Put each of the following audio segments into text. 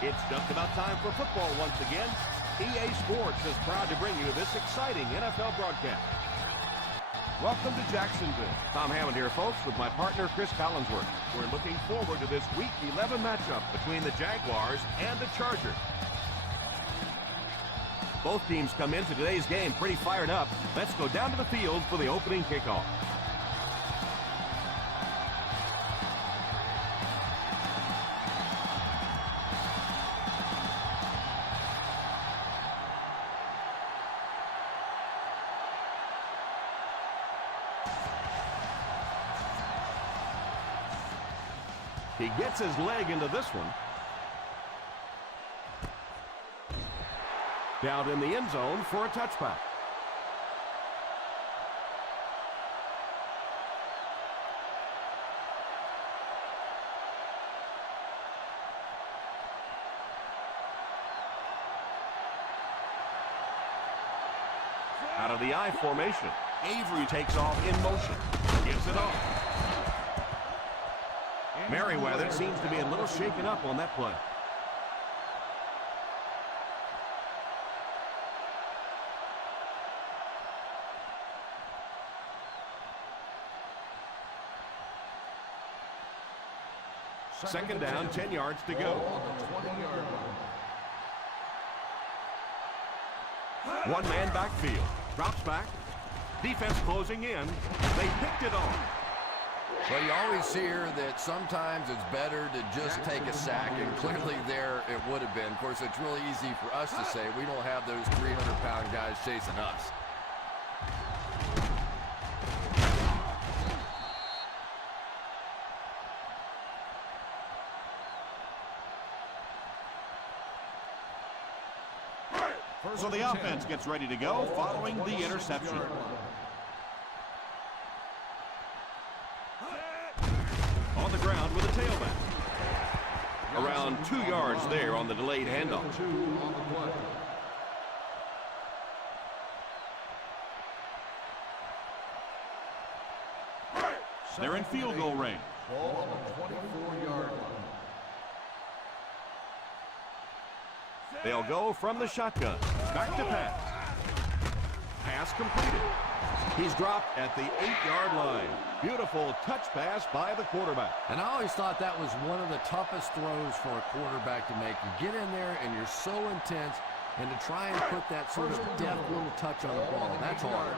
It's just about time for football once again. EA Sports is proud to bring you this exciting NFL broadcast. Welcome to Jacksonville. Tom Hammond here, folks, with my partner, Chris Collinsworth. We're looking forward to this Week 11 matchup between the Jaguars and the Chargers. Both teams come into today's game pretty fired up. Let's go down to the field for the opening kickoff. He gets his leg into this one. Down in the end zone for a touchback. Out of the I formation. Avery takes off in motion. Gives it off. Merriweather seems to be a little shaken up on that play. Second down, 10 yards to go. One-man backfield. Drops back. Defense closing in. They picked it off. Well, you always hear that sometimes it's better to just take a sack, and clearly there it would have been. Of course, it's really easy for us to say. We don't have those 300-pound guys chasing us. So the offense gets ready to go following the interception. On the ground with a tailback. Around 2 yards there on the delayed handoff. They're in field goal range. Ball on the 24-yard line. They'll go from the shotgun. Back to pass. Pass completed. He's dropped at the 8-yard line. Beautiful touch pass by the quarterback. And I always thought that was one of the toughest throws for a quarterback to make. You get in there and you're so intense, and to try and put that sort of deft little touch on the ball, that's hard.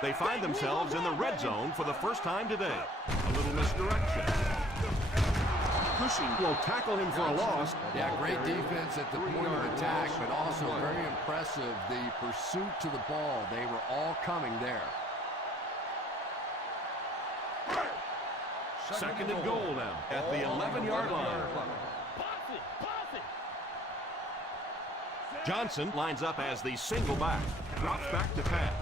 They find themselves in the red zone for the first time today. A little misdirection. Cushing will tackle him for a loss. Yeah, great defense at the point of attack, but also very impressive, the pursuit to the ball. They were all coming there. Second and goal now at the 11-yard line. Johnson lines up as the single back. Drops back to pass.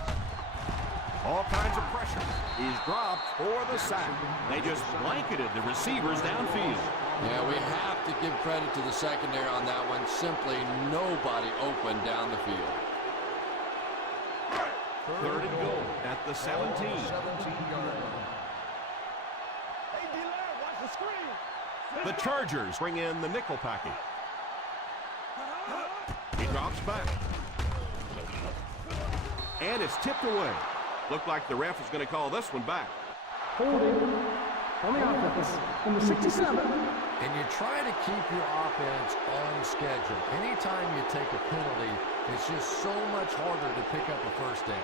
All kinds of pressure. He's dropped for the sack. They just blanketed the receivers downfield. Yeah, we have to give credit to the secondary on that one. Simply nobody open down the field. Third and goal at the 17. 17-yard line. The Chargers bring in the nickel package. He drops back. And it's tipped away. Looked like the ref was going to call this one back. Holding on the offense, number 67. And you try to keep your offense on schedule. Anytime you take a penalty, it's just so much harder to pick up a first down.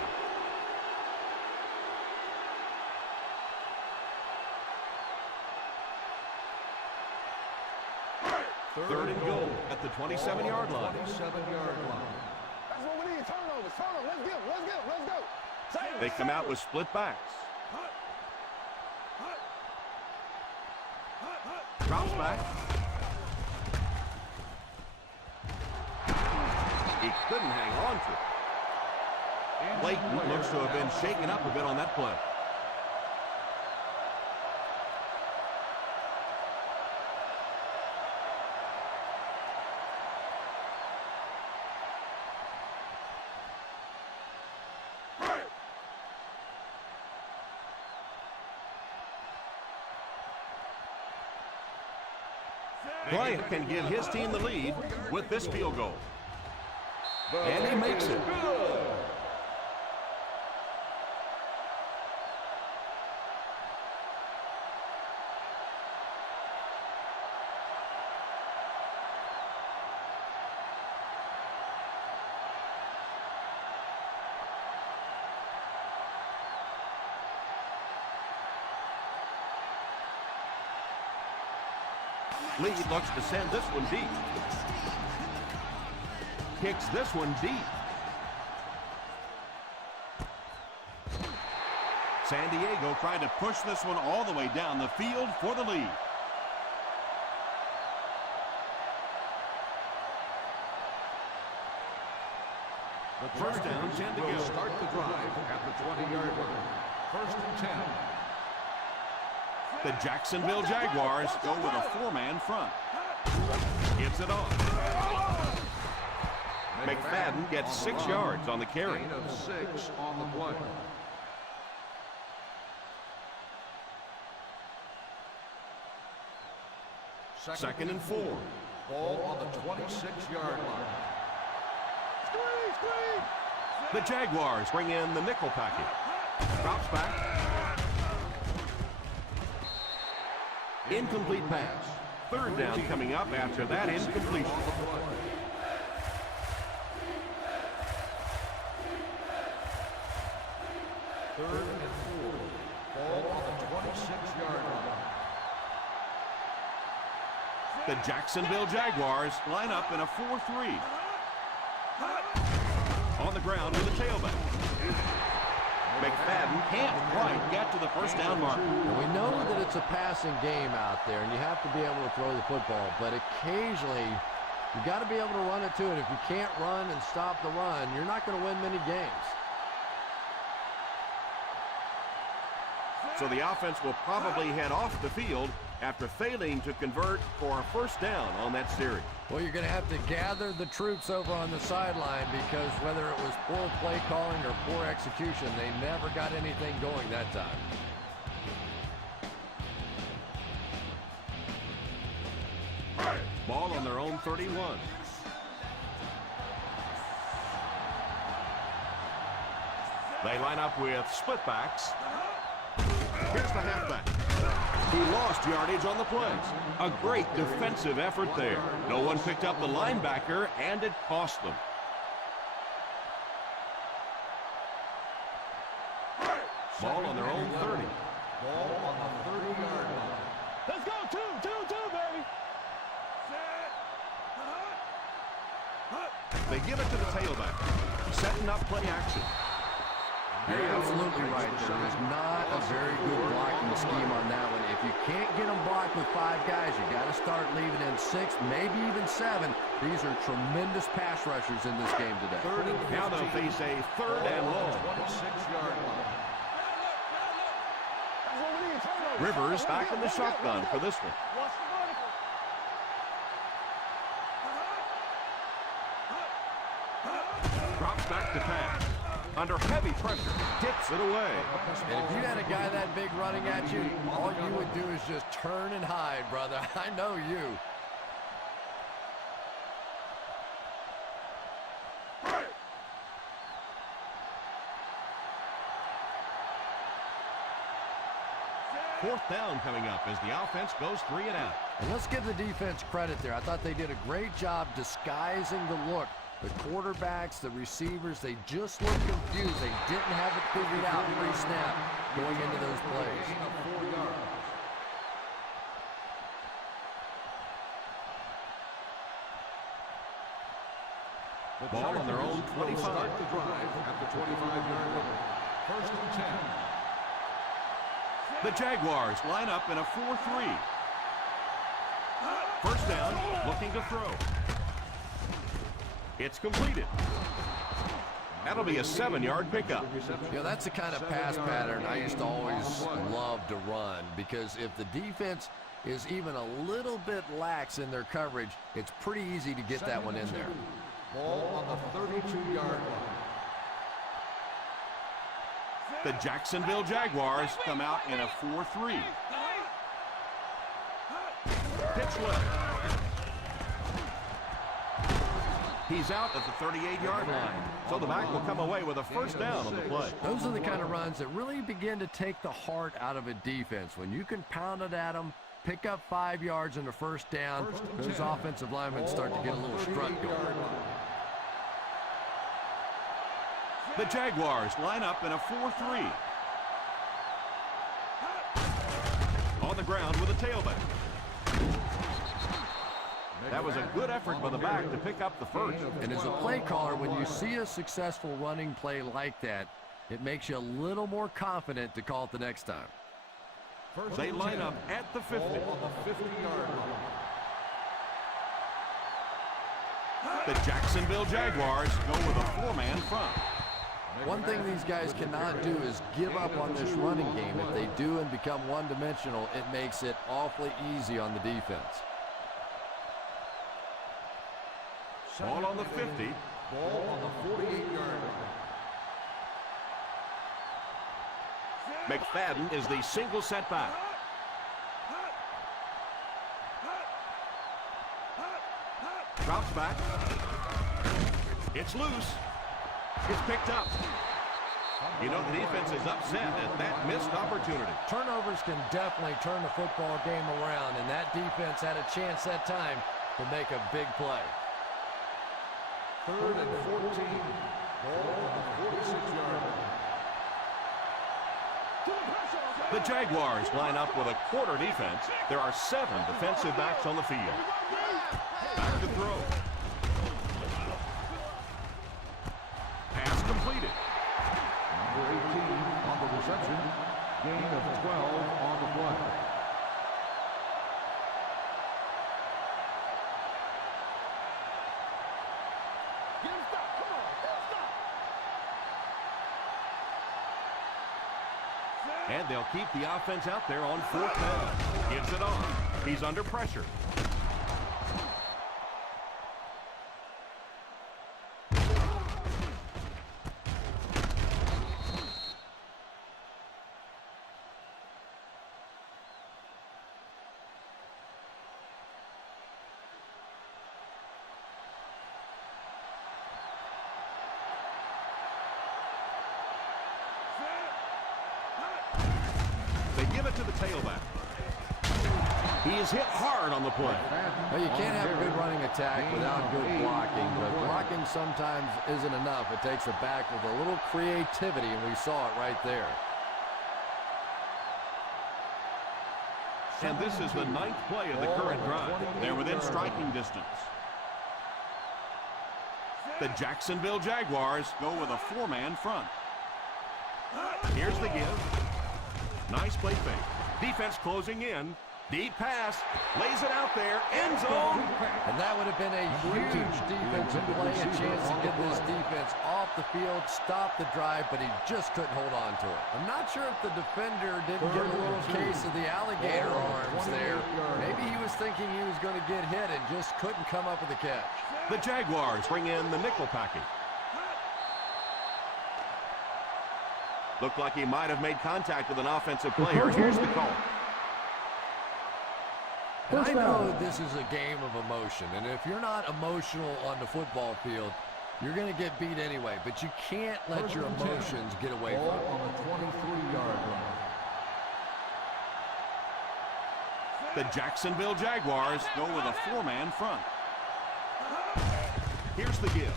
Third and goal at the 27-yard line. 27-yard line. That's what we need. Turnovers. Let's go. They come out with split backs. Drops back. He couldn't hang on to it. Layton looks to have been shaken up a bit on that play. Bryant can give his team the lead with this field goal. And he makes it. Lee looks to send this one deep. Kicks this one deep. San Diego trying to push this one all the way down the field for the lead. The First down, 10 to will go. start the drive at the 20-yard line. First and 10. The Jacksonville Jaguars go with a four-man front. Gets it on. McFadden gets 6 yards on the carry. Gain of 6 on the play. Second and 4. Ball on the 26-yard line. The Jaguars bring in the nickel package. Drops back. Incomplete pass. Third down coming up after that incompletion. Third and 4. Ball on the 26-yard line. The Jacksonville Jaguars line up in a 4-3. On the ground with the tailback. McFadden can't quite get to the first down mark. And we know that it's a passing game out there, and you have to be able to throw the football. But occasionally, you got to be able to run it to it. If you can't run and stop the run, you're not going to win many games. So the offense will probably head off the field after failing to convert for a first down on that series. Well, you're going to have to gather the troops over on the sideline because whether it was poor play calling or poor execution, they never got anything going that time. Ball on their own 31. They line up with split backs. Here's the halfback. He lost yardage on the play. A great defensive effort there. No one picked up the linebacker, and it cost them. Ball on their own 30. Ball on the 30-yard line. Let's go, two, baby. They give it to the tailback. Setting up play action. You're absolutely right. There is not a very good blocking scheme on that one. If you can't get them blocked with 5 guys, you got to start leaving in 6, maybe even 7. These are tremendous pass rushers in this game today. Third and 15. Now they'll face a third and long. 26-yard line. That's what we need, turnover. Rivers back in the shotgun for this one. Watch the money. Drops back to pass. Under heavy pressure, tips it away. And if you had a guy that big running at you, all you would do is just turn and hide, brother. I know you. Fourth down coming up as the offense goes 3 and out. And let's give the defense credit there. I thought they did a great job disguising the look. The quarterbacks, the receivers, they just looked confused. They didn't have it figured out pre-snap going into those plays. Gain of 4 yards. Ball on their own 25. Start the drive at the 25-yard line. First and 10. The Jaguars line up in a 4-3. First down, looking to throw. It's completed. That'll be a 7-yard pickup. You know, that's the kind of pass pattern I used to always love to run because if the defense is even a little bit lax in their coverage, it's pretty easy to get that one in there. Ball on the 32-yard line. The Jacksonville Jaguars come out in a 4-3. Pitch left. He's out at the 38-yard line. So the back will come away with a first down on the play. Those are the kind of runs that really begin to take the heart out of a defense. When you can pound it at them, pick up 5 yards and a first down, those offensive linemen start to get a little strut going. The Jaguars line up in a 4-3. On the ground with a tailback. That was a good effort by the back to pick up the first. And as a play caller, when you see a successful running play like that, it makes you a little more confident to call it the next time. They line up at the 50. On the 50-yard line. The Jacksonville Jaguars go with a 4-man front. One thing these guys cannot do is give up on this running game. If they do and become one-dimensional, it makes it awfully easy on the defense. Ball on the 50. Ball on the 48-yard line. McFadden is the single setback. Drops back. It's loose. It's picked up. You know, the defense is upset at that missed opportunity. Turnovers can definitely turn the football game around, and that defense had a chance that time to make a big play. 3rd and 14. Ball on the 46-yard line. The Jaguars line up with a quarter defense. There are 7 defensive backs on the field. Back to throw. Pass completed. Number 18 on the reception. Gain of 12 on the play. And they'll keep the offense out there on 4th down. Gives it on. He's under pressure. They give it to the tailback. He is hit hard on the play. Well, you can't have a good running attack without good blocking, but blocking sometimes isn't enough. It takes a back with a little creativity, and we saw it right there. And this is the 9th play of the current drive. They're within striking distance. The Jacksonville Jaguars go with a 4-man front. Here's the give. Nice play fake. Defense closing in. Deep pass. Lays it out there. End zone. And that would have been a huge defensive play. A chance to get this defense off the field, stop the drive, but he just couldn't hold on to it. I'm not sure if the defender didn't get a little case of the alligator arms there. Maybe he was thinking he was going to get hit and just couldn't come up with a catch. The Jaguars bring in the nickel package. Looked like he might have made contact with an offensive player. Here's the call. And I know this is a game of emotion, and if you're not emotional on the football field, you're going to get beat anyway, but you can't let your emotions get away from you. On the 23-yard line. The Jacksonville Jaguars go with a 4-man front. Here's the give.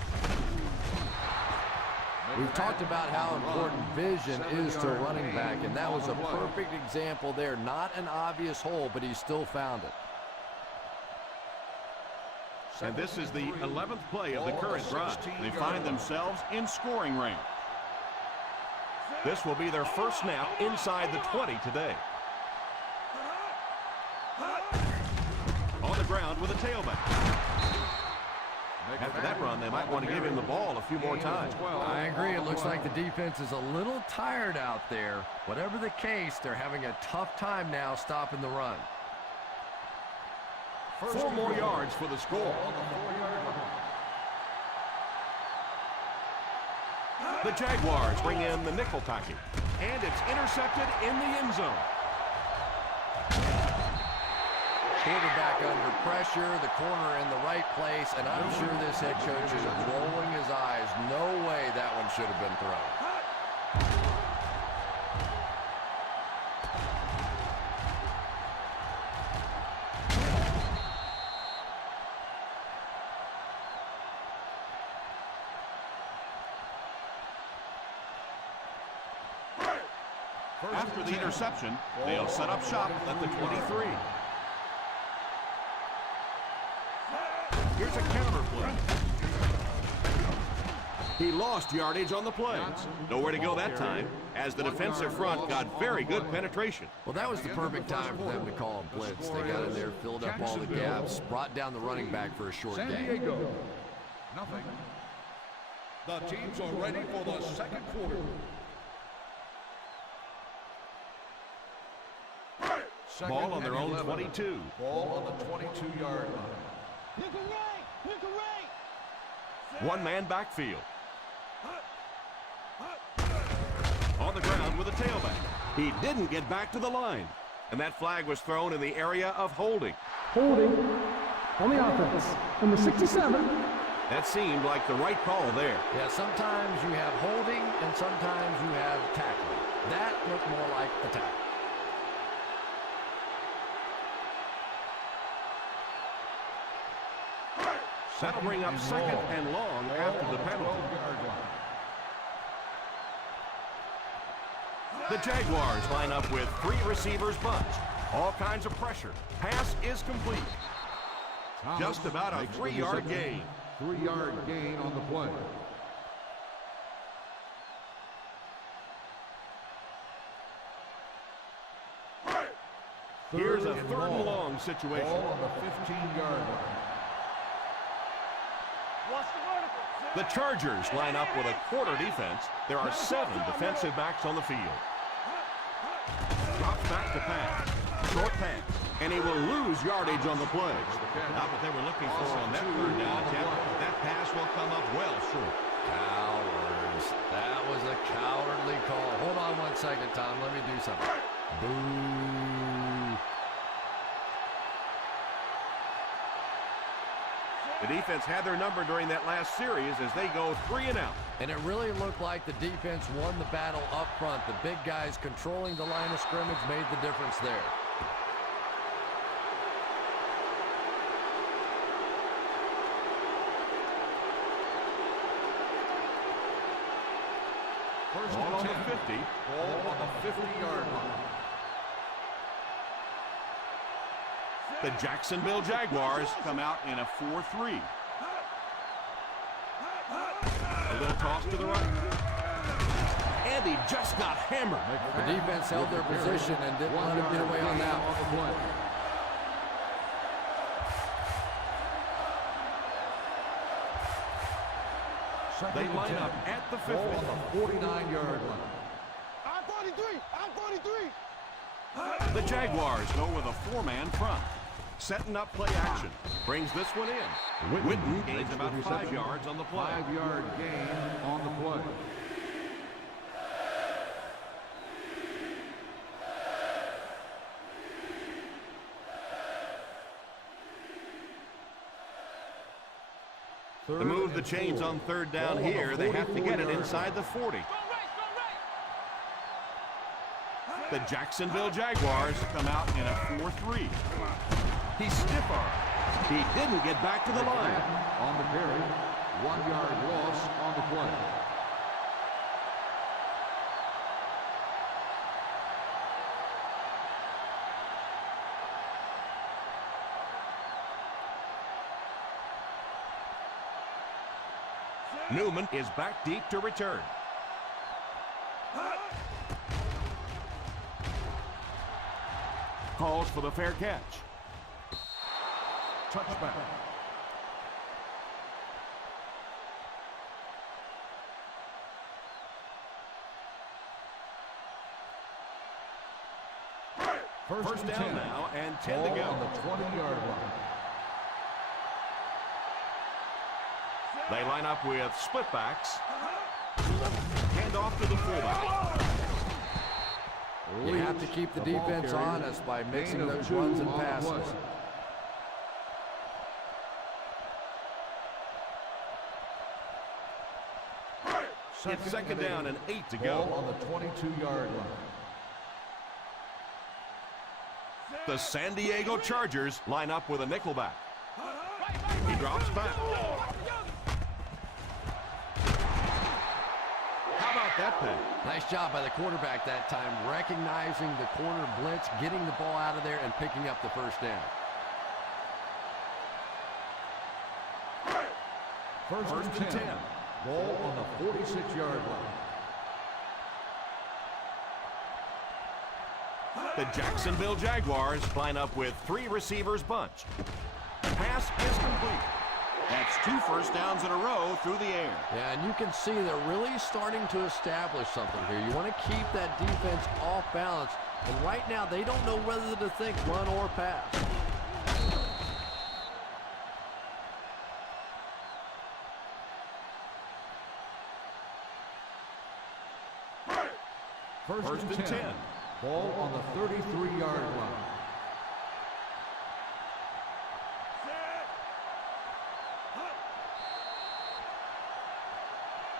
We've talked about how important vision is to a running back, and that was a perfect example there. Not an obvious hole, but he still found it. And this is the 11th play of the current drive. They find themselves in scoring range. This will be their first snap inside the 20 today. On the ground with a tailback. After that run, they might want to give him the ball a few more times. I agree. It looks like the defense is a little tired out there. Whatever the case, they're having a tough time now stopping the run. 4 more yards for the score. The Jaguars bring in the nickel package, and it's intercepted in the end zone. Quarterback under pressure, the corner in the right place, and I'm sure this head coach is rolling his eyes. No way that one should have been thrown. After the interception, they'll set up shop at the 23. Here's a counter play. He lost yardage on the play. Nowhere to go that time, as the defensive front got very good penetration. Well, that was the perfect time for them to call a blitz. They got in there, filled up all the gaps, brought down the running back for a short San gain. Diego, nothing. The teams are ready for the second quarter. Ball on their own 22. Ball on the 22-yard line. One-man backfield. On the ground with a tailback. He didn't get back to the line. And that flag was thrown in the area of holding. Holding on the offense. Number 67. That seemed like the right call there. Yeah, sometimes you have holding and sometimes you have tackling. That looked more like the tackle. That'll bring up second and long after the penalty. The Jaguars line up with 3 receivers bunch. All kinds of pressure. Pass is complete. Just about a 3-yard gain. 3-yard gain on the play. Here's a third and long situation. Ball on the 15-yard line. The Chargers line up with a quarter defense. There are 7 defensive backs on the field. Drops back to pass. Short pass. And he will lose yardage on the play. Not what they were looking for on that third down attempt. That pass will come up well short. Cowards. That was a cowardly call. Hold on 1 second, Tom. Let me do something. Boo. The defense had their number during that last series as they go 3 and out. And it really looked like the defense won the battle up front. The big guys controlling the line of scrimmage made the difference there. First Ball on the 50. Ball on the 50-yard line. The Jacksonville Jaguars come out in a 4-3. A little toss to the right. And he just got hammered. The defense held their position and didn't let him get away on that one. They line up at the 50. Ball on the 49-yard line. I'm 43. I'm 43. The Jaguars go with a 4-man front. Setting up play action. Brings this one in. Witten gains about 5 yards on the play. 5-yard gain on the play. To move the chains on third down here, they have to get it inside the 40. The Jacksonville Jaguars come out in a 4-3. He's stiff-armed. He didn't get back to the line. On the carry, 1-yard loss on the play. Newman is back deep to return. Calls for the fair catch. Touchback. First down now and 10 Ball to go. on the 20-yard line. They line up with split backs. Hand off to the fullback. You have to keep the defense honest by mixing those runs and passes. It's second down and 8 to Ball go. on the 22-yard line. The San Diego Chargers line up with a nickelback. He drops back. How about that pass? Nice job by the quarterback that time, recognizing the corner blitz, getting the ball out of there, and picking up the first down. First and 10. Ball on the 46-yard line. The Jacksonville Jaguars line up with 3 receivers bunched. Pass is complete. That's 2 first downs in a row through the air. Yeah, and you can see they're really starting to establish something here. You want to keep that defense off balance, and right now they don't know whether to think run or pass. First and 10. Ball on the 33-yard line.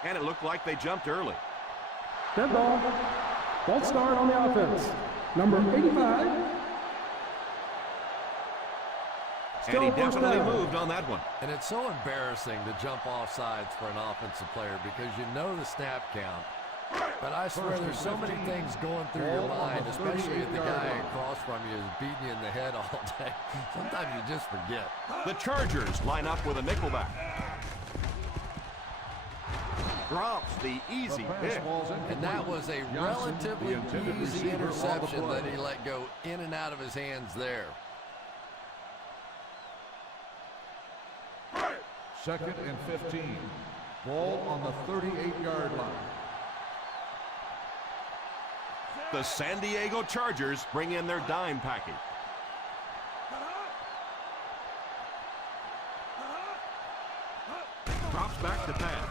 And it looked like they jumped early. Dead ball. False start on the offense. Number 85. And he Still first definitely down. moved on that one. And it's so embarrassing to jump off sides for an offensive player because you know the snap count. But I swear there's so many things going through your mind, especially if the guy across from you is beating you in the head all day. Sometimes you just forget. The Chargers line up with a nickelback. Drops the easy pick. And that was a relatively easy interception that he let go in and out of his hands there. Second and 15. Ball on the 38-yard line. The San Diego Chargers bring in their dime package. Drops back to pass.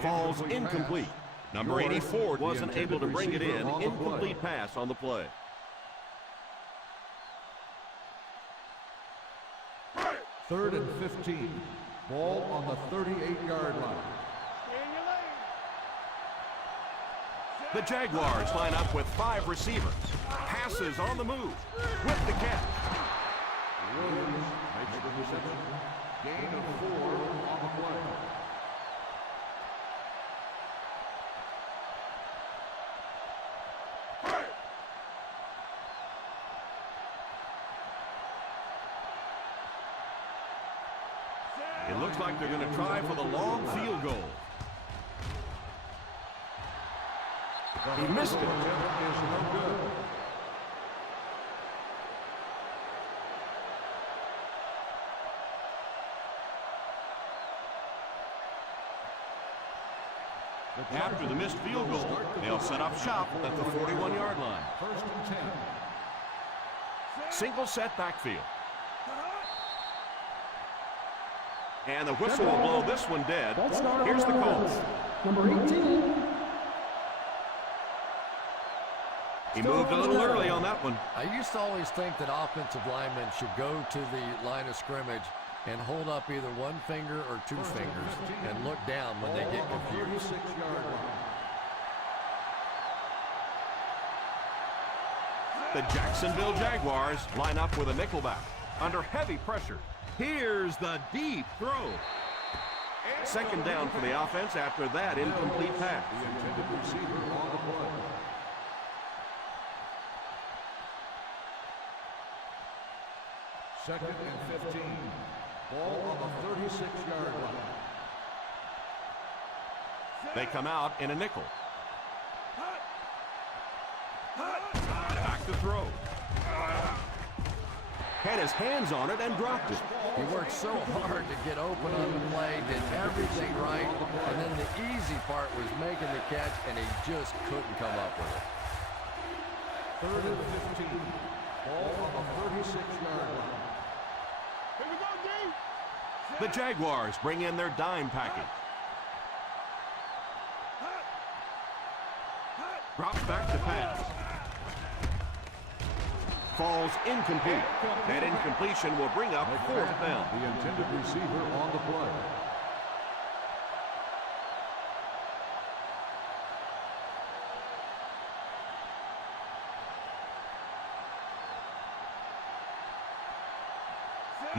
Falls incomplete. Number 84 wasn't able to bring it in. Incomplete pass on the play. Third and 15. Ball on the 38-yard line. The Jaguars line up with 5 receivers. Passes on the move. With the catch. Williams makes the reception. Gain of 4 on the play. It looks like they're going to try for the long field goal. He missed it. Is no good. After the missed field goal, they'll set up shop at the 41-yard line. First and 10. Single set backfield. And the whistle will blow this one dead. False start on Here's the the call. offense. Number 18. He moved a little early on that one. I used to always think that offensive linemen should go to the line of scrimmage and hold up either one finger or 2 fingers and look down when they get confused. 36-yard line. The Jacksonville Jaguars line up with a nickelback. Under heavy pressure. Here's the deep throw. Second down for the offense after that incomplete pass. The intended receiver on the play. Second and 15. Ball on the 36-yard line. They come out in a nickel. Back to throw. Had his hands on it and dropped it. He worked so hard to get open on the play, did everything right, and then the easy part was making the catch, and he just couldn't come up with it. Third and 15. Ball on the 36-yard line. Here we go, D. The Jaguars bring in their dime package. Drops back to pass. Falls incomplete. That incompletion will bring up 4th down. The intended receiver on the play.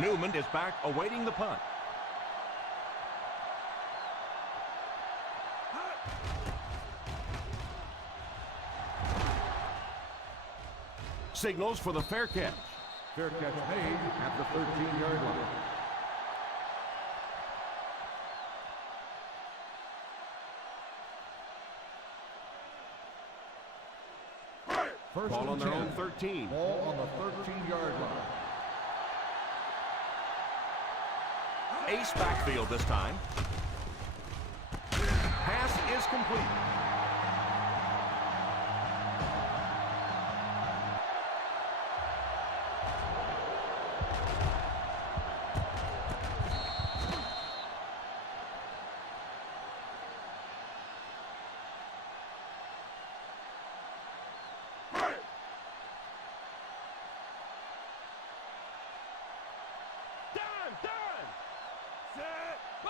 Newman is back awaiting the punt. Signals for the fair catch. Fair catch made at the 13-yard line. First Ball on and their 10. own 13. Ball on the 13-yard line. Ace backfield this time. Pass is complete.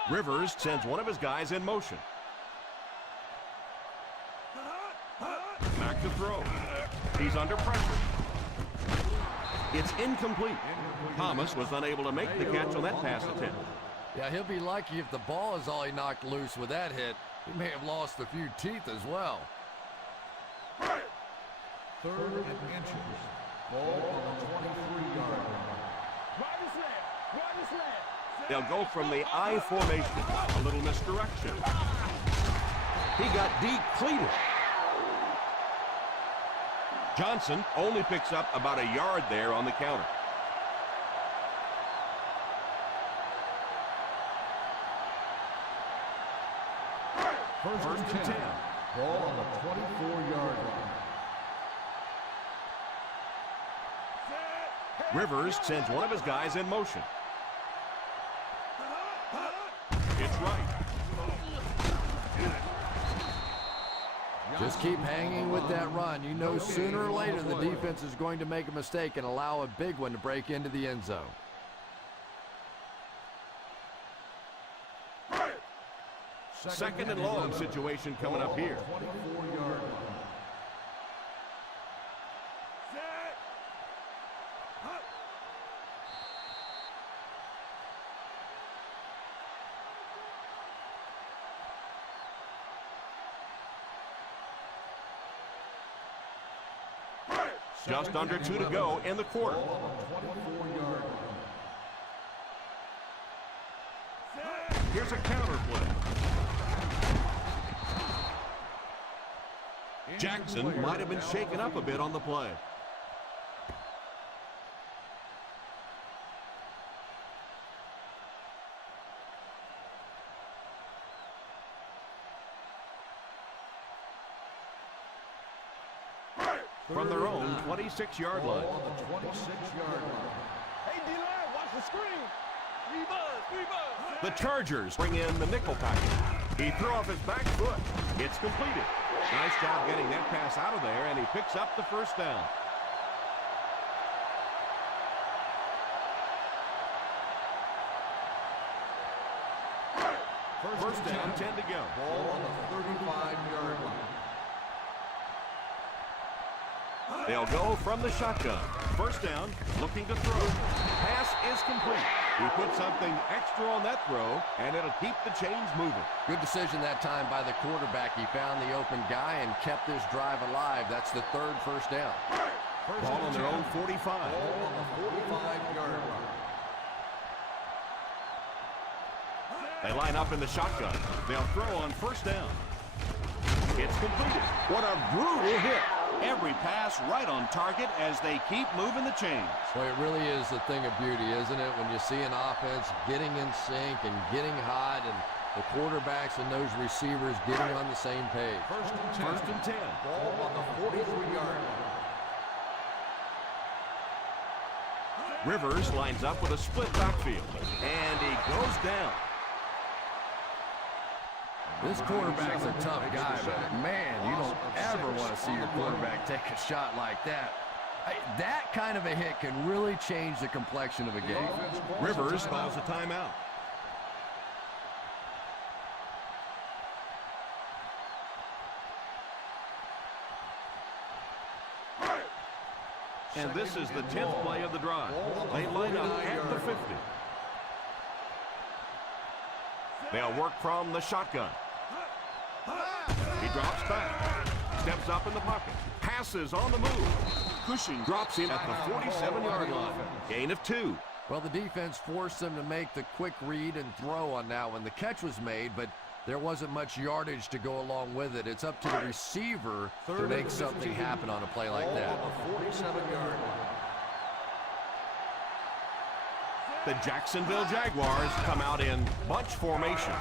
Rivers sends one of his guys in motion. Back to throw. He's under pressure. It's incomplete. Thomas was unable to make the catch on that pass attempt. Yeah, he'll be lucky if the ball is all he knocked loose with that hit. He may have lost a few teeth as well. 3rd and inches. Ball on the 23-yard line. They'll go from the I formation. A little misdirection. He got depleted. Johnson only picks up about a yard there on the counter. First and 10. Ball on the 24-yard line. Rivers sends one of his guys in motion. It's right. Just keep hanging with that run. You know sooner or later the defense is going to make a mistake and allow a big one to break into the end zone. Second and long situation coming up here. 24-yard line. Just under 2 to go in the quarter. Ball on the 24-yard line. Here's a counter play. Jackson might have been shaken up a bit on the play. From their own 26-yard line. Ball on the 26-yard line. Hey, D-line, watch the screen. Three buzz. The Chargers bring in the nickel package. He threw off his back foot. It's completed. Nice job getting that pass out of there, and he picks up the first down. First down, 10 to go. Ball on the 35-yard line. They'll go from the shotgun. First down, looking to throw. Pass is complete. He put something extra on that throw, and it'll keep the chains moving. Good decision that time by the quarterback. He found the open guy and kept this drive alive. That's the 3rd first down. Ball on their own 45. Ball on the 45-yard line. They line up in the shotgun. They'll throw on first down. It's completed. What a brutal hit. Every pass right on target as they keep moving the chains. Well, it really is a thing of beauty, isn't it? When you see an offense getting in sync and getting hot and the quarterbacks and those receivers getting on the same page. First and 10. Ball on the 43-yard line. Rivers lines up with a split backfield, and he goes down. This quarterback's a tough guy, but man, you don't ever want to see your quarterback take a shot like that. That kind of a hit can really change the complexion of a game. Rivers calls a timeout. And this is the 10th play of the drive. They line up at the 50. They'll work from the shotgun. He drops back. Steps up in the pocket. Passes on the move. Cushing drops in at the 47-yard line. Gain of 2. Well, the defense forced them to make the quick read and throw on that one. The catch was made, but there wasn't much yardage to go along with it. It's up to the receiver to make something happen on a play like that. The Jacksonville Jaguars come out in bunch formation.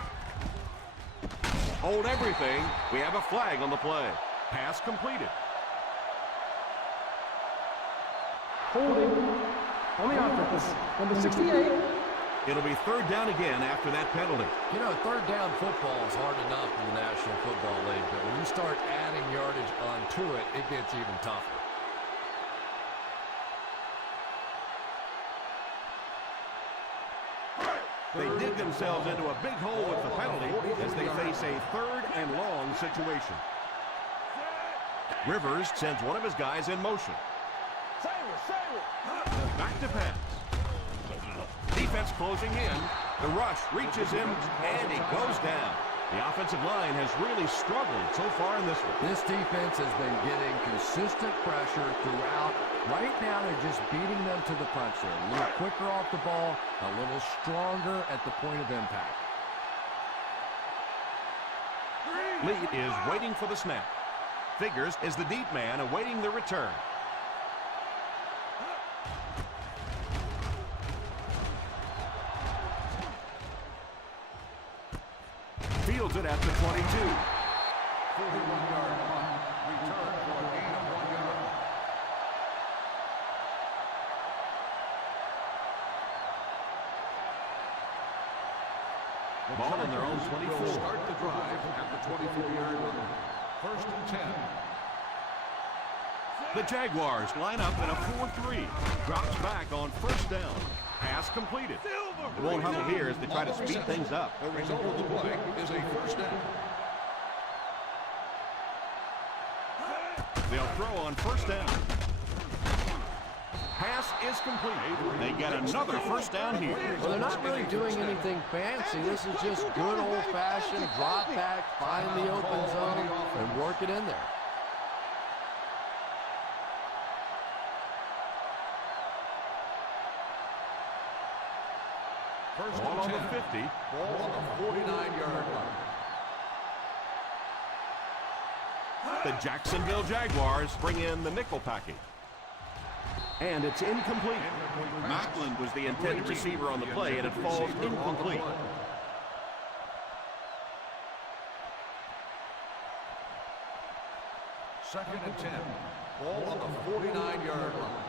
Hold everything. We have a flag on the play. Pass completed. Holding on the offense. Number 68. It'll be third down again after that penalty. You know, third down football is hard enough in the National Football League, but when you start adding yardage onto it, it gets even tougher. They dig themselves into a big hole with the penalty as they face a third and long situation. Rivers sends one of his guys in motion. Back to pass. Defense closing in. The rush reaches him, and he goes down. The offensive line has really struggled so far in this one. This defense has been getting consistent pressure throughout. Right now, they're just beating them to the punch there. A little quicker off the ball, a little stronger at the point of impact. Lee is waiting for the snap. Figures is the deep man awaiting the return. Fields it at the 22. 41-yard punt. Return for a gain of 1 yard. Ball in their own 24. Start the drive at the 24-yard line. First and 10. The Jaguars line up in a 4-3. Drops back on first down. Pass completed. It won't huddle here as they try to speed things up. The result of the play is a first down. They'll throw on first down. Pass is complete. They get another first down here. Well, they're not really doing anything fancy. This is just good old-fashioned drop back, find the open zone, and work it in there. First Ball and on 10. the 50. Ball on the 49-yard line. The Jacksonville Jaguars bring in the nickel package. And it's incomplete. Macklin was the intended receiver on the play, and it falls incomplete. Second and 10. Ball on the 49-yard line.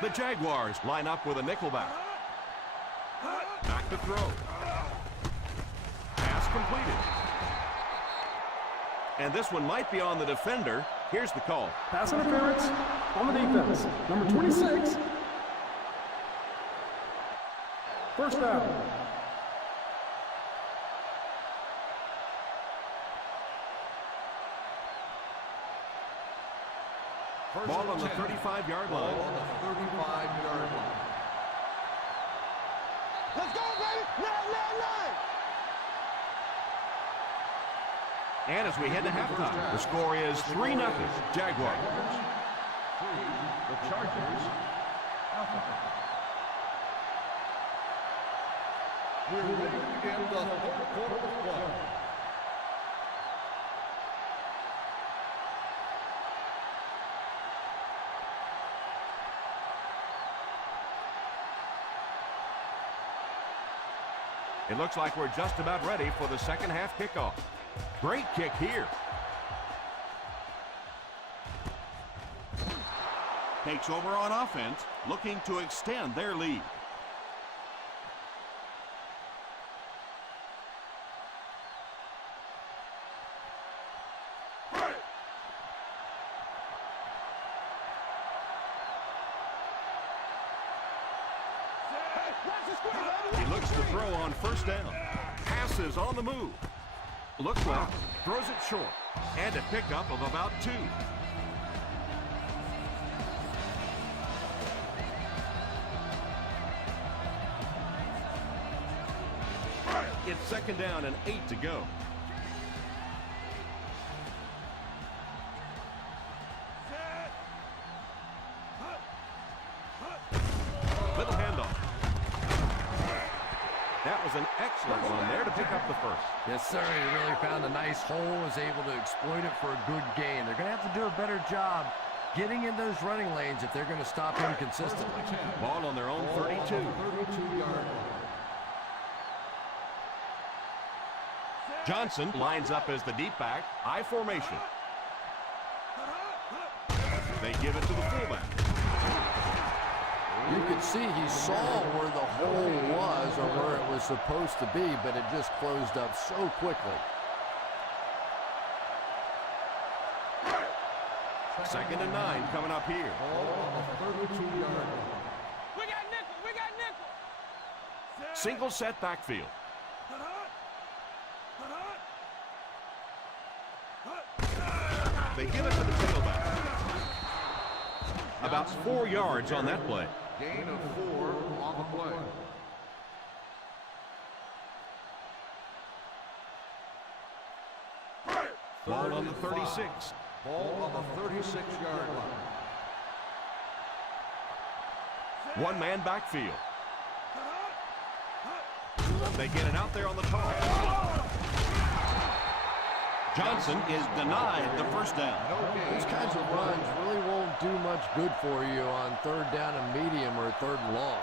The Jaguars line up with a nickelback. Back to throw. Pass completed. And this one might be on the defender. Here's the call. Pass interference on the defense. Number 26. First down. Ball on the 35-yard line. Ball on the 35-yard line. Let's go, baby! 9, 9, 9! And as we head to halftime, the score is 3-0 Jaguars. 3, the Chargers. We're ready to begin the fourth quarter of play. It looks like we're just about ready for the second half kickoff. Great kick here. Takes over on offense, looking to extend their lead. He looks to throw on first down. Passes on the move. Looks like throws it short. And a pickup of about 2. Second down and 8 to go. Little handoff. That was an excellent run there to pick up the first. Yes, sir. He really found a nice hole, was able to exploit it for a good gain. They're going to have to do a better job getting in those running lanes if they're going to stop him consistently. Ball on their own 32. 32-yard line. Johnson lines up as the deep back, I formation. They give it to the fullback. You could see he saw where the hole was or where it was supposed to be, but it just closed up so quickly. Second and 9 coming up here. Ball on the 32-yard line. We got nickel. We got nickel. Single set backfield. They give it to the tailback. About 4 yards on that play. Gain of 4 on the play. Ball on the 36. Ball on the 36-yard line. One-man backfield. They get it out there on the toss. Johnson is denied the first down. These kinds of runs really won't do much good for you on third down and medium or third and long.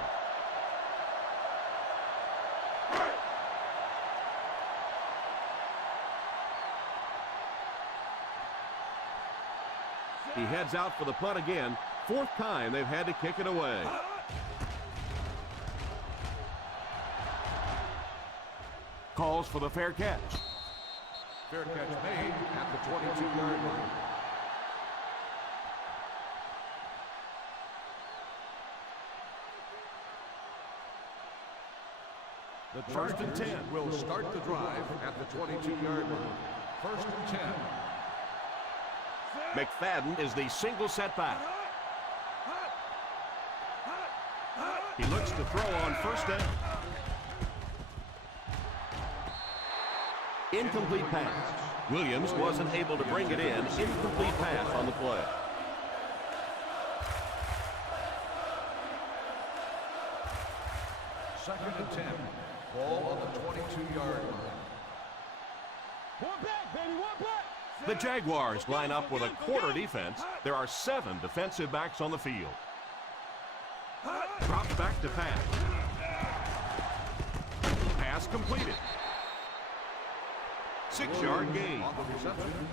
He heads out for the punt again. 4th time they've had to kick it away. Calls for the fair catch. Fair catch made at the 22-yard line. The First and 10. will start the drive at the 22-yard line. First and 10. McFadden is the single setback. He looks to throw on first down. Incomplete pass. Williams wasn't able to bring it in. Incomplete pass on the play. Second and 10. Ball on the 22-yard line. One back, baby. One back. The Jaguars line up with a quarter defense. There are 7 defensive backs on the field. Drops back to pass. Pass completed. 6-yard gain. On the reception,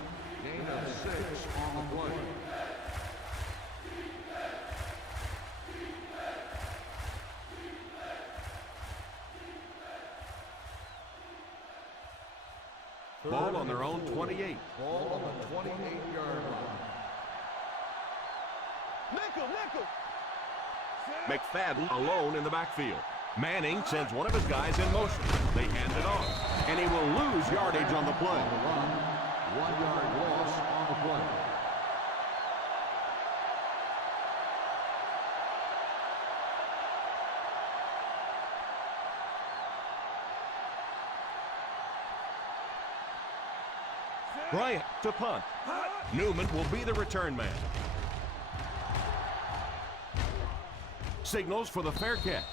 gain of 6 on the play. Ball on their own 28. Ball on the 28-yard line. Nickel, nickel. McFadden alone in the backfield. Manning sends one of his guys in motion. They hand it off, and he will lose yardage on the play. On the run, 1-yard loss on the play. Bryant to punt. Newman will be the return man. Signals for the fair catch.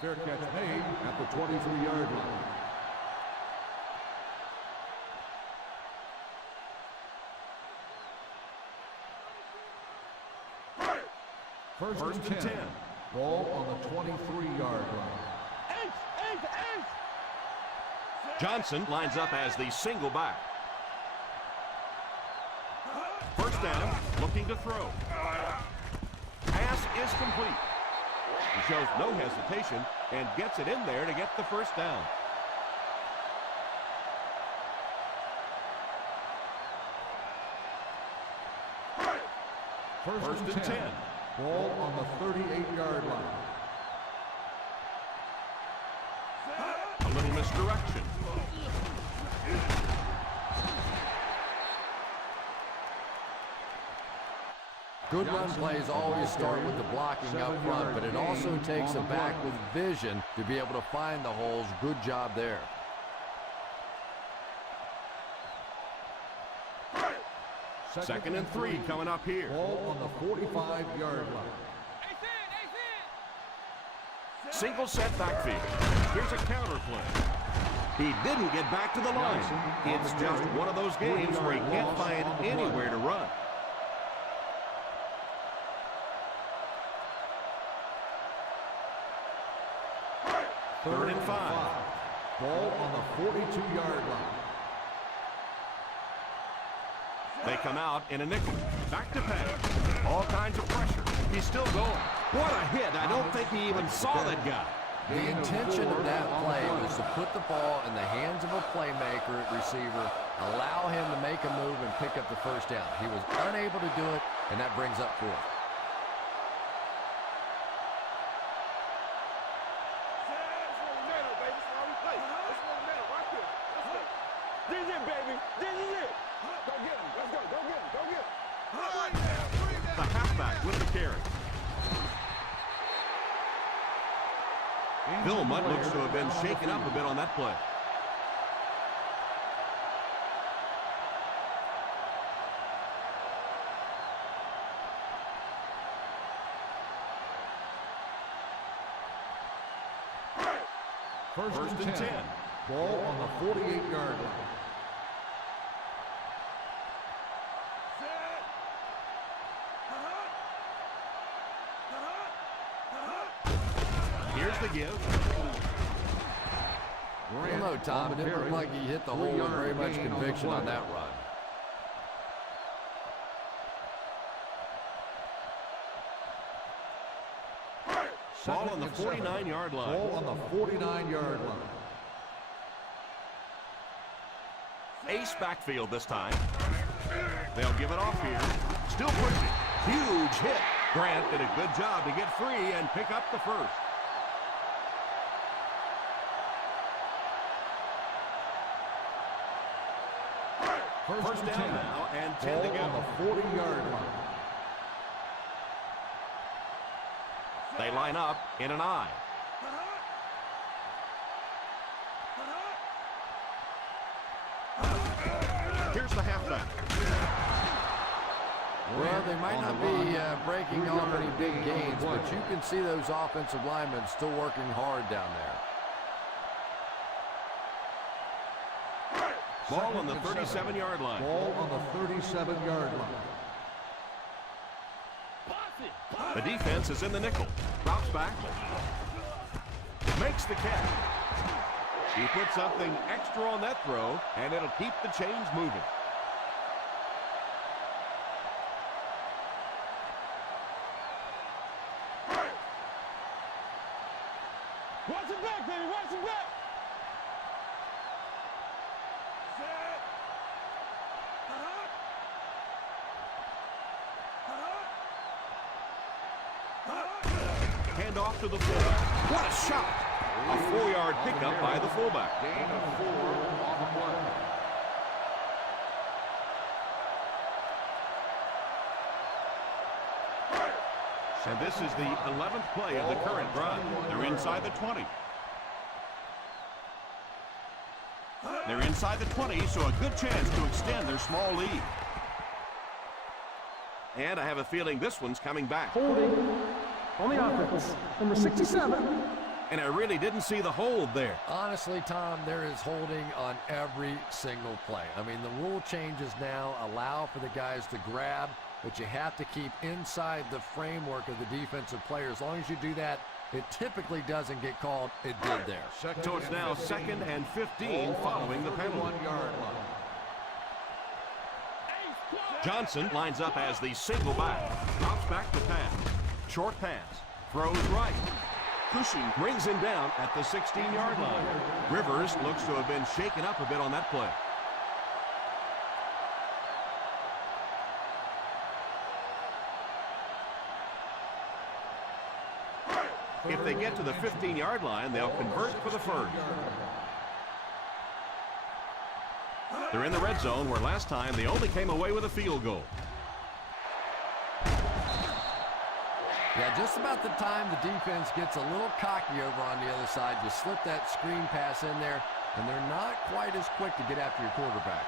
Fair catch made at the 23-yard line. First and 10. Ball on the 23-yard line. Johnson lines up as the single back. First down, looking to throw. Pass is complete. He shows no hesitation and gets it in there to get the first down. First and 10. Ball on the 38-yard line. A little misdirection. Good run plays always start with the blocking up front, but it also takes a back with vision to be able to find the holes. Good job there. Second and 3 coming up here. Ball on the 45-yard line. Single set backfield. Here's a counter play. He didn't get back to the line. It's just one of those games where he can't find anywhere to run. Third and 5. Ball on the 42-yard line. They come out in a nickel. Back to pass. All kinds of pressure. He's still going. What a hit. I don't think he even saw that guy. The intention of that play was to put the ball in the hands of a playmaker at receiver, allow him to make a move and pick up the first down. He was unable to do it, and that brings up 4th. The halfback with the carry. Bill Mudd looks to have been shaken up a bit on that play. First and 10. Ball on the 48-yard line. Here's the give. I don't know, Tom. It didn't look like he hit the hole with very much conviction on that run. Ball on the 49-yard line. Ball on the 49-yard line. Ace backfield this time. They'll give it off here. Still pushing. Huge hit. Grant did a good job to get free and pick up the first. First down now and 10 to go. On the 40-yard line. They line up in an I. Here's the halfback. Well, they might not be breaking off any big gains, but you can see those offensive linemen still working hard down there. Ball on the 37-yard line. Ball on the 37-yard line. The defense is in the nickel. Drops back. Makes the catch. He put something extra on that throw, and it'll keep the chains moving. Watch it back, baby. Watch it back. Hand off to the fullback. What a shot! A 4-yard pickup by the fullback. Gain of 4 on the play. And this is the 11th play of the current drive. They're inside the 20. They're inside the 20, so a good chance to extend their small lead. And I have a feeling this one's coming back. Holding on the offense, number 67. And I really didn't see the hold there. Honestly, Tom, there is holding on every single play. I mean, the rule changes now allow for the guys to grab, but you have to keep inside the framework of the defensive player. As long as you do that, it typically doesn't get called. It did there. So it's now 2nd and 15 following the penalty. Johnson lines up as the single back. Drops back to pass. Short pass. Throws right. Cushing brings him down at the 16-yard line. Rivers looks to have been shaken up a bit on that play. If they get to the 15-yard line, they'll convert for the first. They're in the red zone where last time they only came away with a field goal. Yeah, just about the time the defense gets a little cocky over on the other side, you slip that screen pass in there, and they're not quite as quick to get after your quarterback.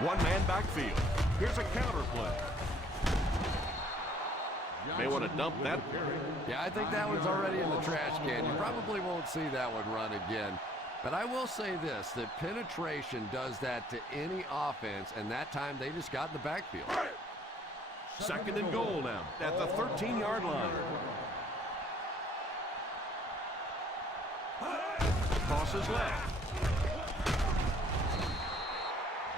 One man backfield. Here's a counter play. May want to dump that. Yeah, I think that one's already in the trash can. You probably won't see that one run again. But I will say this, that penetration does that to any offense, and that time they just got in the backfield. Second and goal now at the 13-yard line. Tosses left.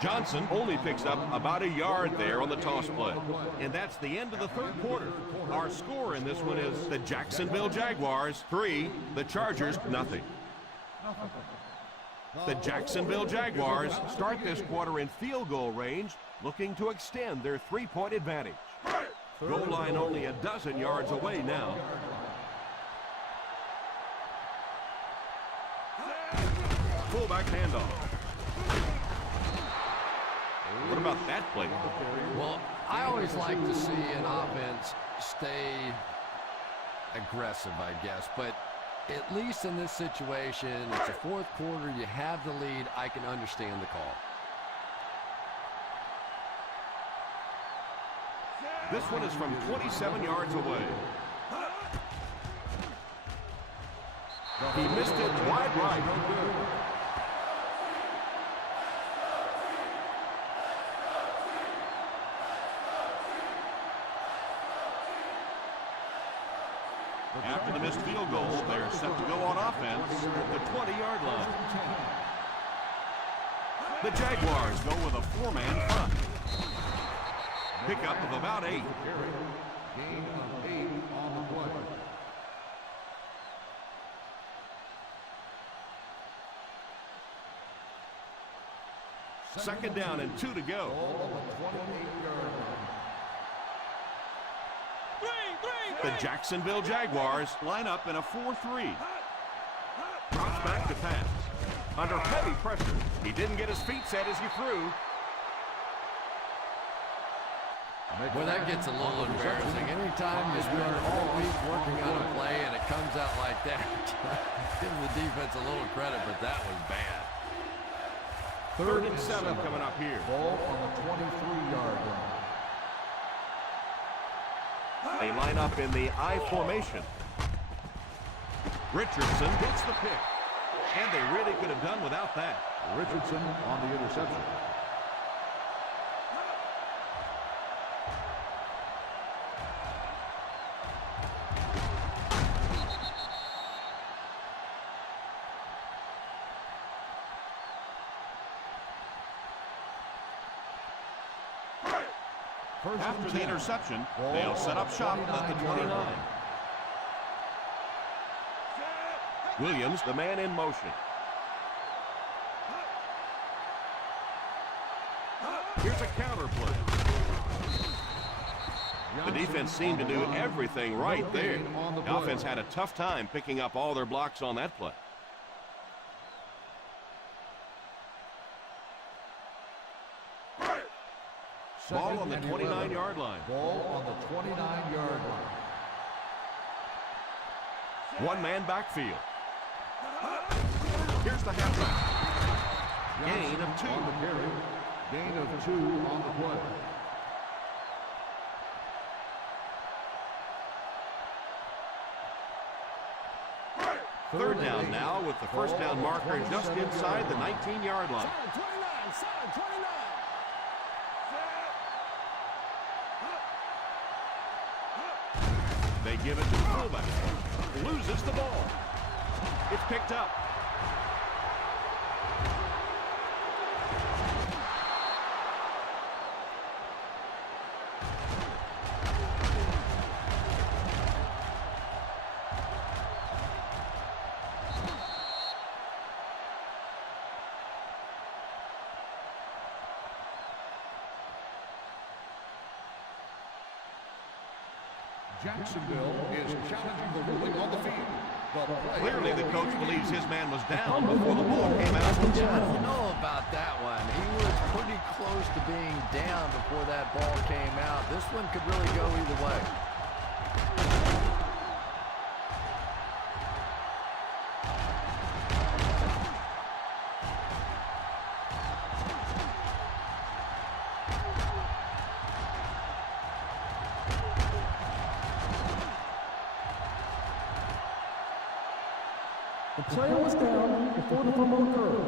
Johnson only picks up about a yard there on the toss play. And that's the end of the third quarter. Our score in this one is the Jacksonville Jaguars 3, the Chargers nothing. The Jacksonville Jaguars start this quarter in field goal range, looking to extend their 3-point advantage. Goal line only a dozen yards away now. Fullback handoff. What about that play? Well, I always like to see an offense stay aggressive, I guess. But at least in this situation, it's a fourth quarter, you have the lead, I can understand the call. This one is from 27 yards away. He missed it wide right. After the missed field goal, they're set to go on offense at the 20-yard line. The Jaguars go with a 4-man front. Pickup of about 8. Gain of 8 on the play. Second down and 2 to go. The Jacksonville Jaguars line up in a 4-3. Drops back to pass. Under heavy pressure. He didn't get his feet set as he threw. Well, that gets a little embarrassing. Anytime you spend all week working on a play and it comes out like that, give the defense a little credit, but that was bad. Third and 7 coming up here. Ball on the 23-yard line. They line up in the I formation. Richardson gets the pick. And they really could have done without that. Richardson on the interception. After the interception, they'll set up shop at the 29. Williams, the man in motion. Here's a counter play. The defense seemed to do everything right there. The offense had a tough time picking up all their blocks on that play. Ball on the 29-yard line. Ball on the 29-yard line. One man backfield. Here's the halfback. Gain of 2. On the carry. Gain of 2 on the play. Third down now with the first down marker just inside the 19-yard line. Side 29, side 29. They give it to the fullback. Loses the ball. It's picked up. Jacksonville is challenging the ruling on the field. Clearly the coach believes his man was down before the ball came out. I don't know about that one. He was pretty close to being down before that ball came out. This one could really go either way. The play was down before the fumble occurred.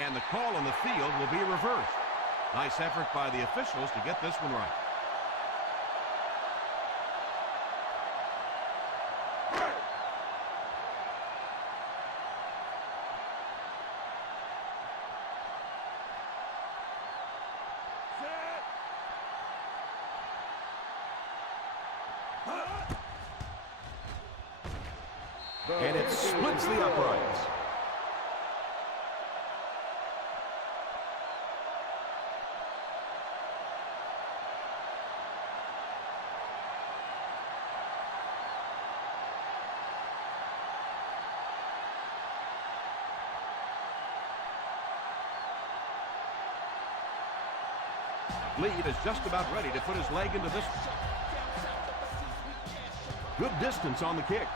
And the call on the field will be reversed. Nice effort by the officials to get this one right. And it splits the uprights. Lead is just about ready to put his leg into this. Good distance on the kick.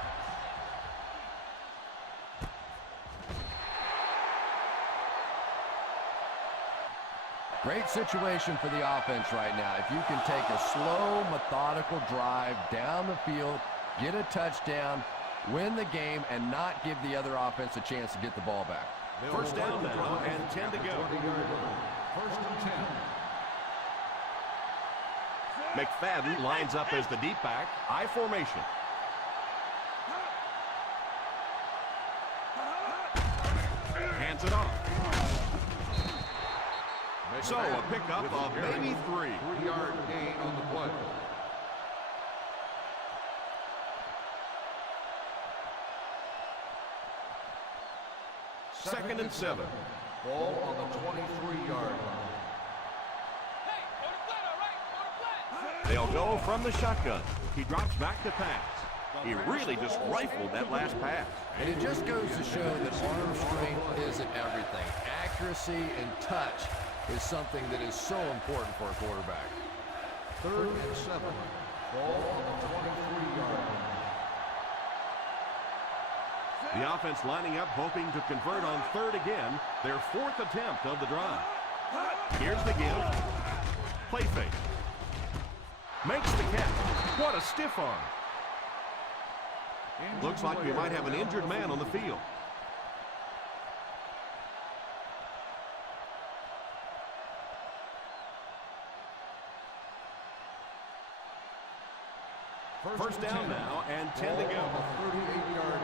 Great situation for the offense right now. If you can take a slow, methodical drive down the field, get a touchdown, win the game, and not give the other offense a chance to get the ball back. First down now, and 10 to go. First and 10. McFadden lines up as the deep back, I formation. Hands it off. So a pickup of maybe 3. 3-yard gain on the play. Second and 7. Ball on the 23-yard line. They'll go from the shotgun. He drops back to pass. He really just rifled that last pass. And it just goes to show that arm strength isn't everything. Accuracy and touch is something that is so important for a quarterback. Third and 7. Ball on the 23-yard line. The offense lining up, hoping to convert on third again. Their 4th attempt of the drive. Here's the give. Play fake. Makes the catch. What a stiff arm. Looks like we might have an injured man on the field. First down now, and 10 to go. 38-yard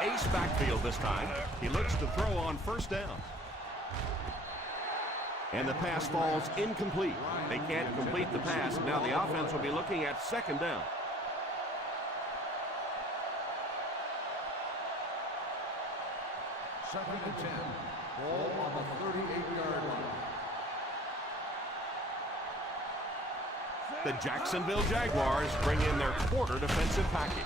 line. Ace backfield this time. He looks to throw on first down. And the pass falls incomplete. They can't complete the pass. Now the offense will be looking at second down. Second and 10. Ball on the 38-yard line. The Jacksonville Jaguars bring in their quarter defensive package.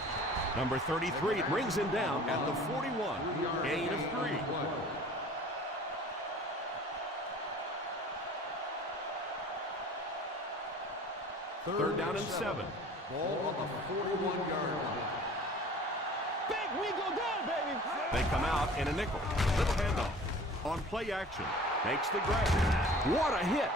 Number 33 brings him down at the 41. Gain of 3. Third down and 7. Ball on the 41-yard line. Big, we go down, baby. They come out in a nickel. Little handoff. On play action. Makes the grab. What a hit.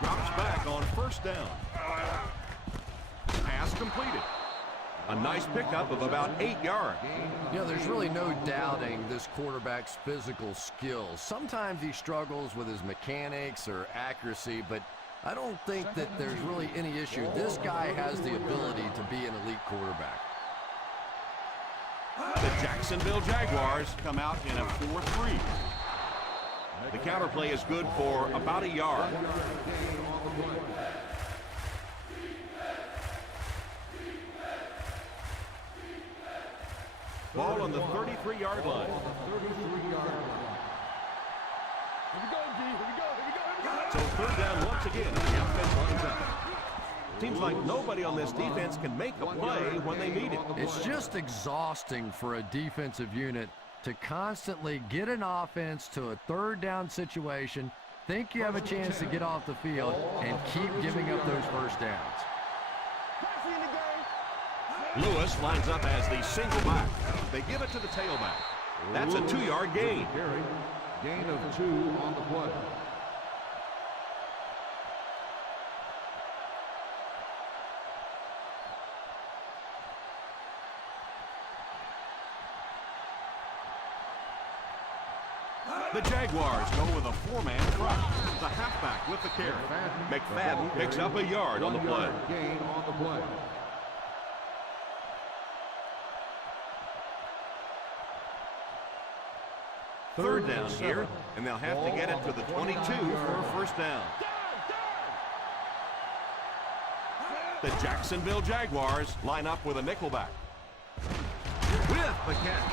Drops back on first down. Pass completed. A nice pickup of about 8 yards. You know, there's really no doubting this quarterback's physical skills. Sometimes he struggles with his mechanics or accuracy, but I don't think that there's really any issue. This guy has the ability to be an elite quarterback. The Jacksonville Jaguars come out in a 4-3. The counter play is good for about a yard. Ball on the 33-yard line. So third down once again. The offense lines up. Seems like nobody on this defense can make a play when they need it. It's just exhausting for a defensive unit to constantly get an offense to a third down situation, think you have a chance to get off the field, and keep giving up those first downs. Lewis lines up as the single back. They give it to the tailback. That's a 2-yard gain. Gain of 2 on the play. The Jaguars go with a 4-man rush. The halfback with the carry. McFadden picks up a yard on the play. Gain on the play. Third down here, and they'll have to get it to the 22 for a first down. The Jacksonville Jaguars line up with a nickelback. With the catch.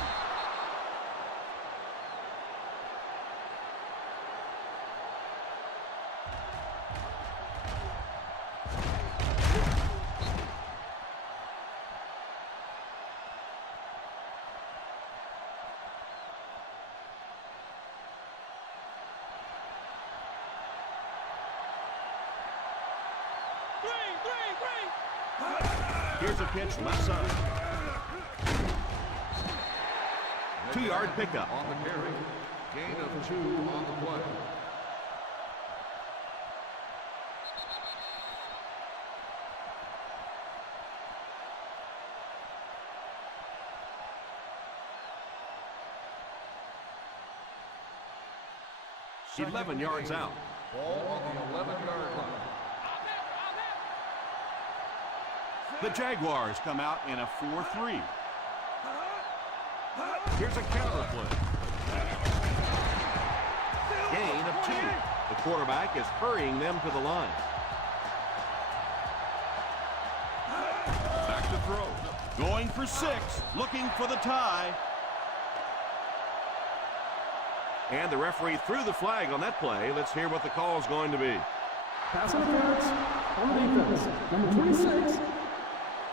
Here's a pitch left side. 2-yard pickup. On the carry. Gain of 2 on the play. He's 11 yards out. Ball on the 11-yard line. The Jaguars come out in a 4-3. Here's a counter play. Gain of 2. The quarterback is hurrying them to the line. Back to throw. Going for 6. Looking for the tie. And the referee threw the flag on that play. Let's hear what the call is going to be. Pass interference on the defense. Number 26.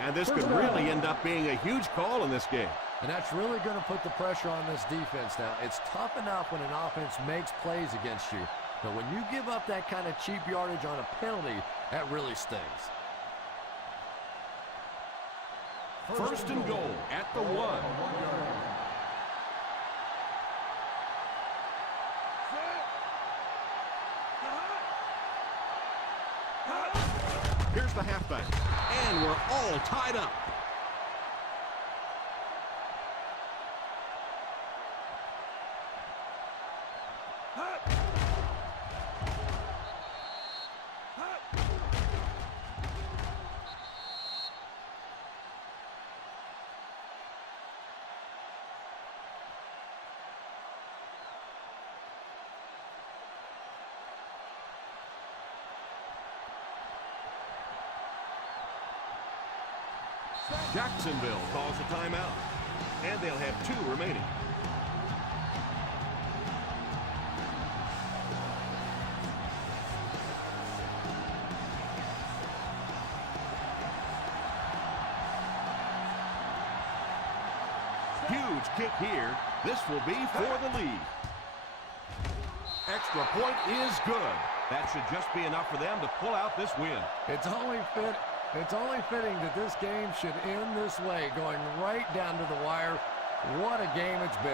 And this could really end up being a huge call in this game. And that's really going to put the pressure on this defense now. It's tough enough when an offense makes plays against you, but when you give up that kind of cheap yardage on a penalty, that really stings. First and goal at the 1. Here's the halfback. And we're all tied up. Jacksonville calls a timeout, and they'll have 2 remaining. Huge kick here. This will be for the lead. Extra point is good. That should just be enough for them to pull out this win. It's only fitting that this game should end this way, going right down to the wire. What a game it's been.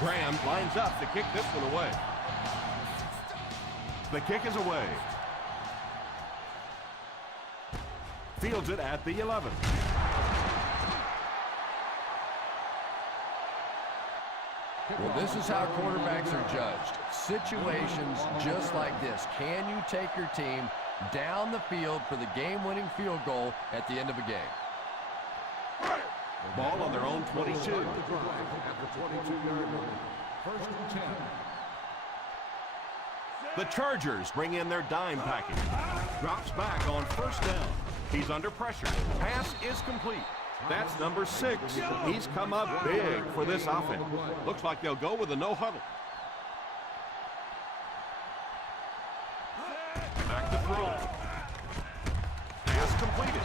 Graham lines up to kick this one away. The kick is away. Fields it at the 11. Well, this is how quarterbacks are judged. Situations just like this. Can you take your team down the field for the game-winning field goal at the end of a game? Ball on their own 22. At the 22-yard line. First and 10. The Chargers bring in their dime package. Drops back on first down. He's under pressure. Pass is complete. That's number 6. He's come up big for this offense. Looks like they'll go with a no huddle. Back to throw. Pass completed.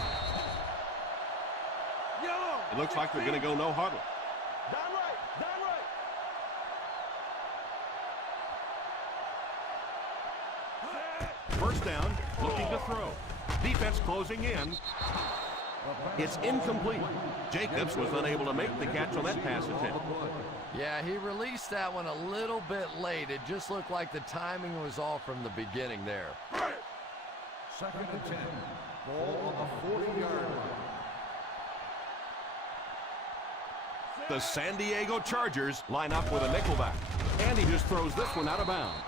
It looks like they're going to go no huddle. Down right. First down, looking to throw. Defense closing in. It's incomplete. Jacobs was unable to make the catch on that pass attempt. Yeah, he released that one a little bit late. It just looked like the timing was off from the beginning there. 2nd and 10. Ball on the 40-yard line. The San Diego Chargers line up with a nickelback. And he just throws this one out of bounds.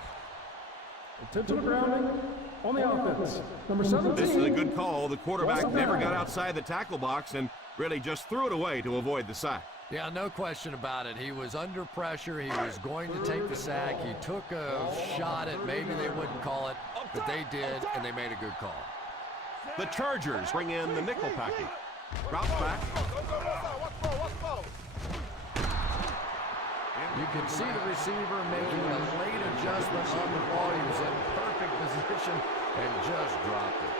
Intentional grounding on the offense. Number 17. This is a good call. The quarterback never got outside the tackle box and really just threw it away to avoid the sack. Yeah, no question about it. He was under pressure. He was going to take the sack. He took a shot at maybe they wouldn't call it, but they did, and they made a good call. The Chargers bring in the nickel package. Drops back. You can see the receiver making a late adjustment on the ball. He was in perfect position and just dropped it.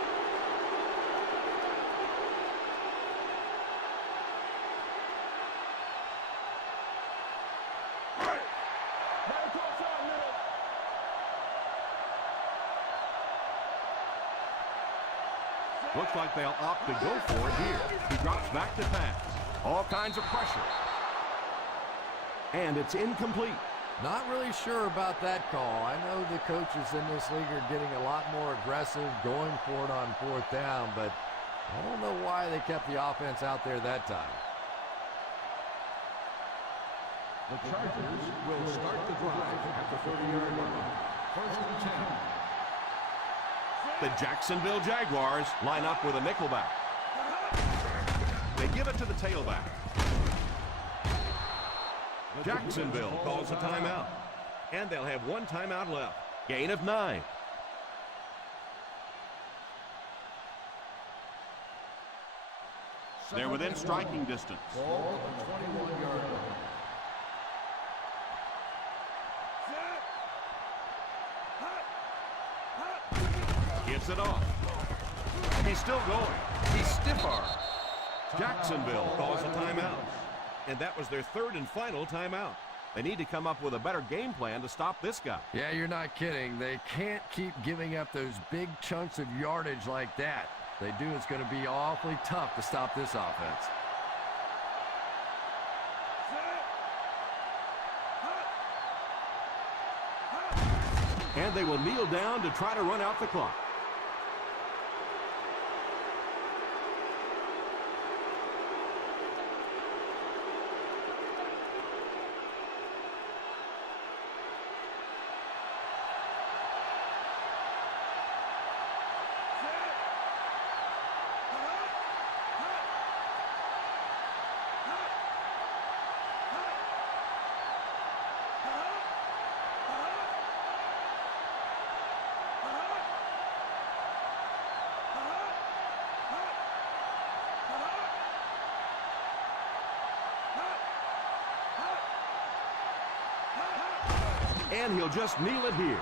Looks like they'll opt to go for it here. He drops back to pass. All kinds of pressure. And it's incomplete. Not really sure about that call. I know the coaches in this league are getting a lot more aggressive, going for it on 4th down, but I don't know why they kept the offense out there that time. The Chargers will start the drive at the 30-yard line. 1st and 10. The Jacksonville Jaguars line up with a nickelback. They give it to the tailback. Jacksonville calls a timeout. And they'll have one timeout left. Gain of 9. They're within striking distance. Ball on the 21-yard line. Gets it off. He's still going. He's stiff-armed. Jacksonville calls a timeout. And that was their 3rd and final timeout. They need to come up with a better game plan to stop this guy. Yeah, you're not kidding. They can't keep giving up those big chunks of yardage like that. If they do, it's going to be awfully tough to stop this offense. And they will kneel down to try to run out the clock. And he'll just kneel it here.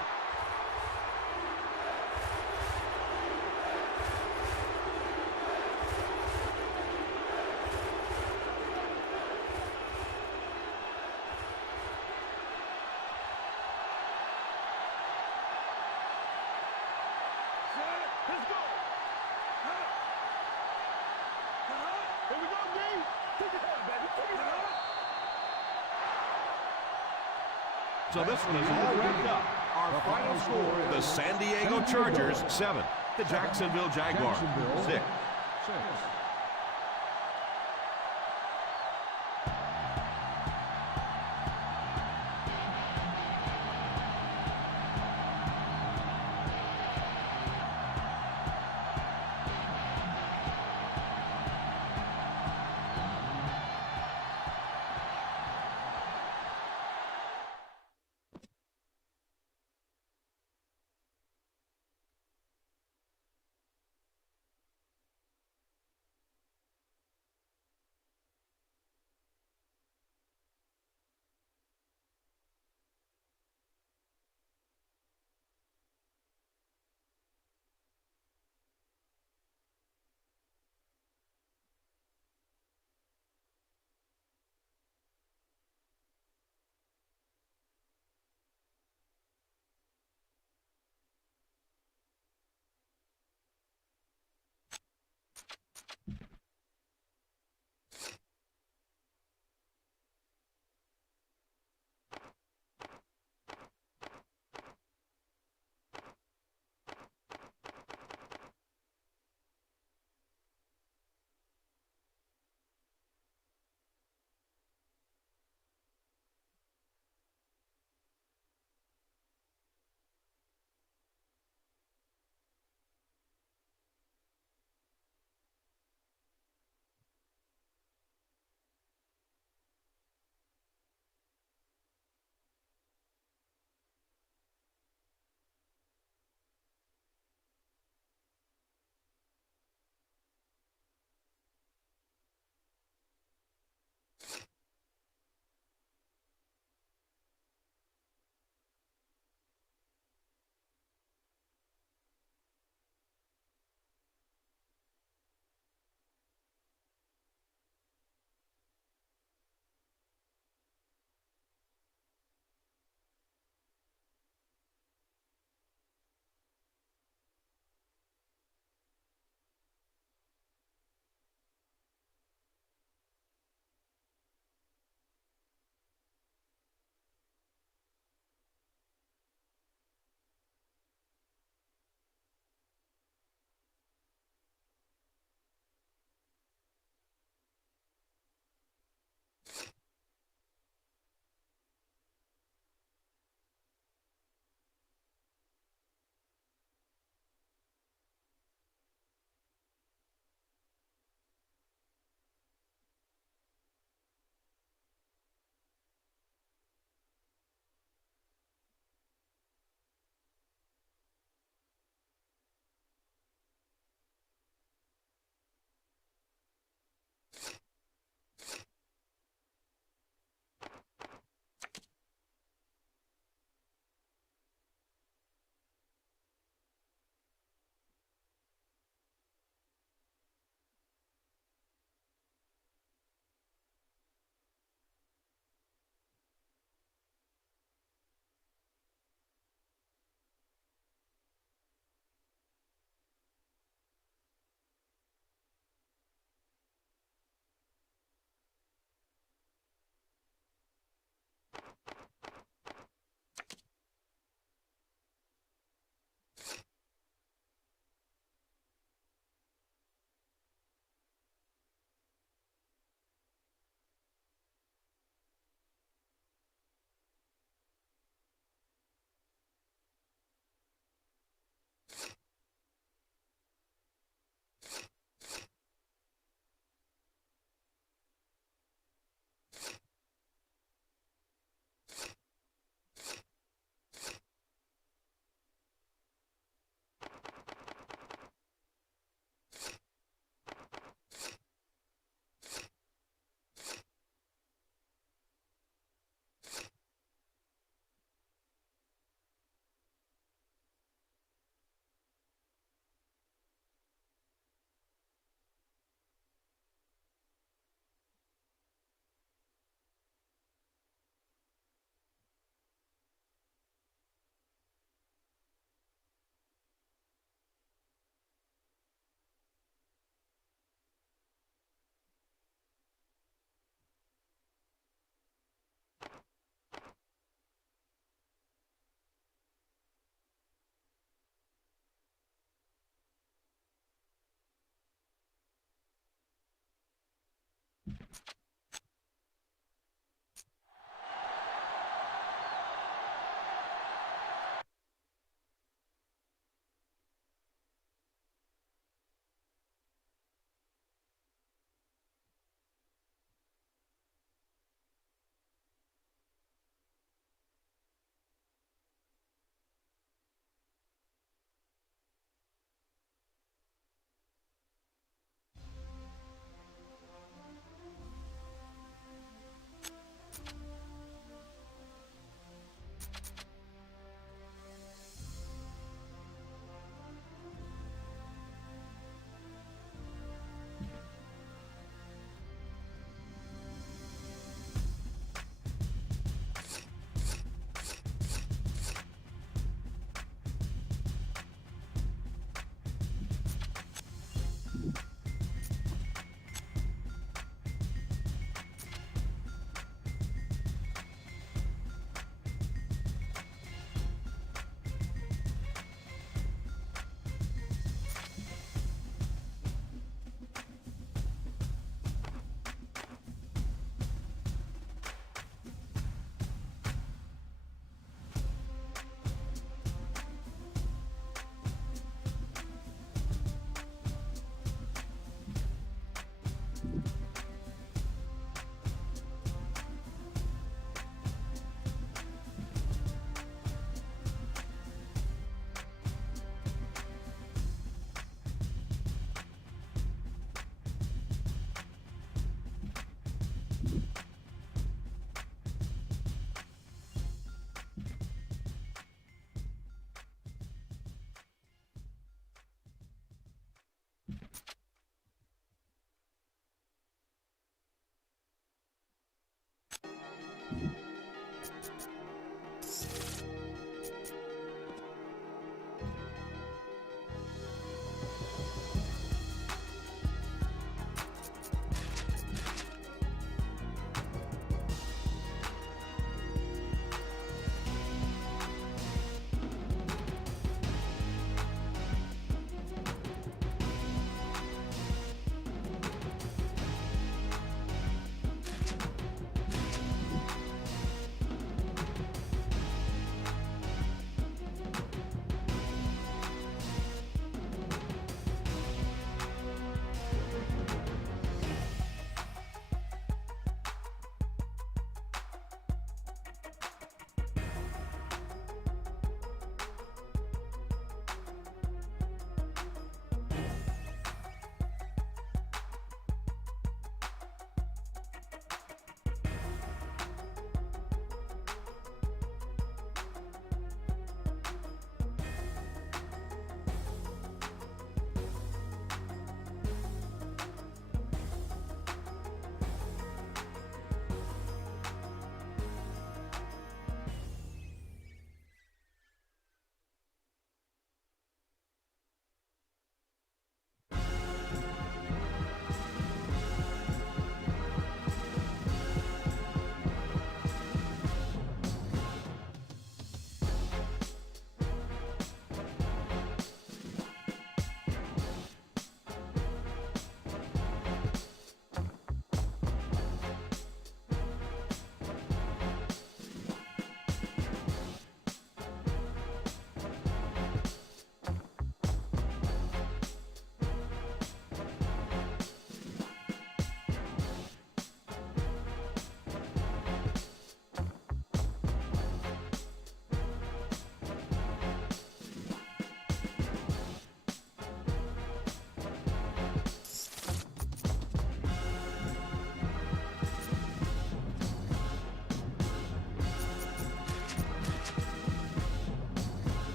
So this one is all wrapped up. Our final score, the San Diego Chargers 7, the Jacksonville Jaguars 6.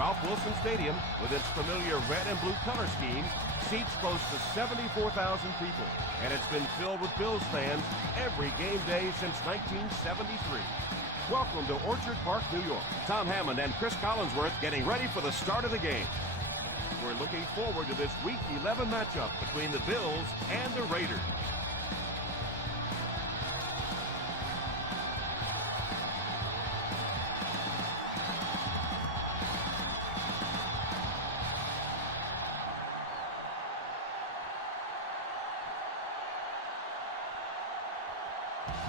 Ralph Wilson Stadium, with its familiar red and blue color scheme, seats close to 74,000 people, and it's been filled with Bills fans every game day since 1973. Welcome to Orchard Park, New York. Tom Hammond and Chris Collinsworth getting ready for the start of the game. We're looking forward to this Week 11 matchup between the Bills and the Raiders.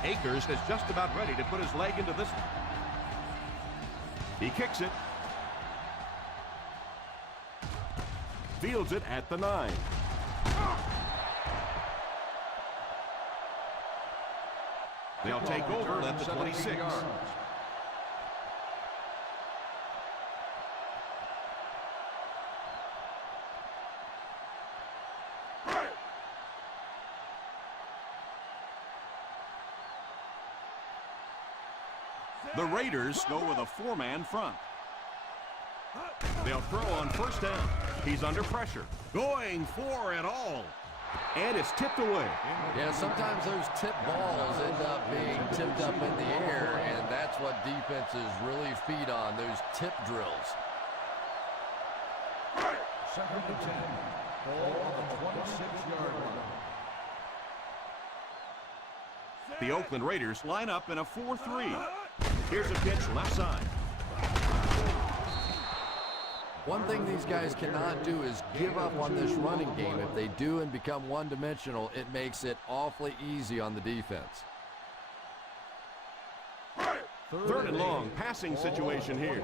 Akers is just about ready to put his leg into this one. He kicks it. Fields it at the 9. They'll take over at the 26. The Raiders go with a 4-man front. They'll throw on first down. He's under pressure. Going for it all. And it's tipped away. Yeah, sometimes those tip balls end up being tipped up in the air, and that's what defenses really feed on, those tip drills. Second and 10. Ball on the 26-yard line. The Oakland Raiders line up in a 4-3. Here's a pitch left side. One thing these guys cannot do is give up on this running game. If they do and become one-dimensional, it makes it awfully easy on the defense. Third and long, passing situation here.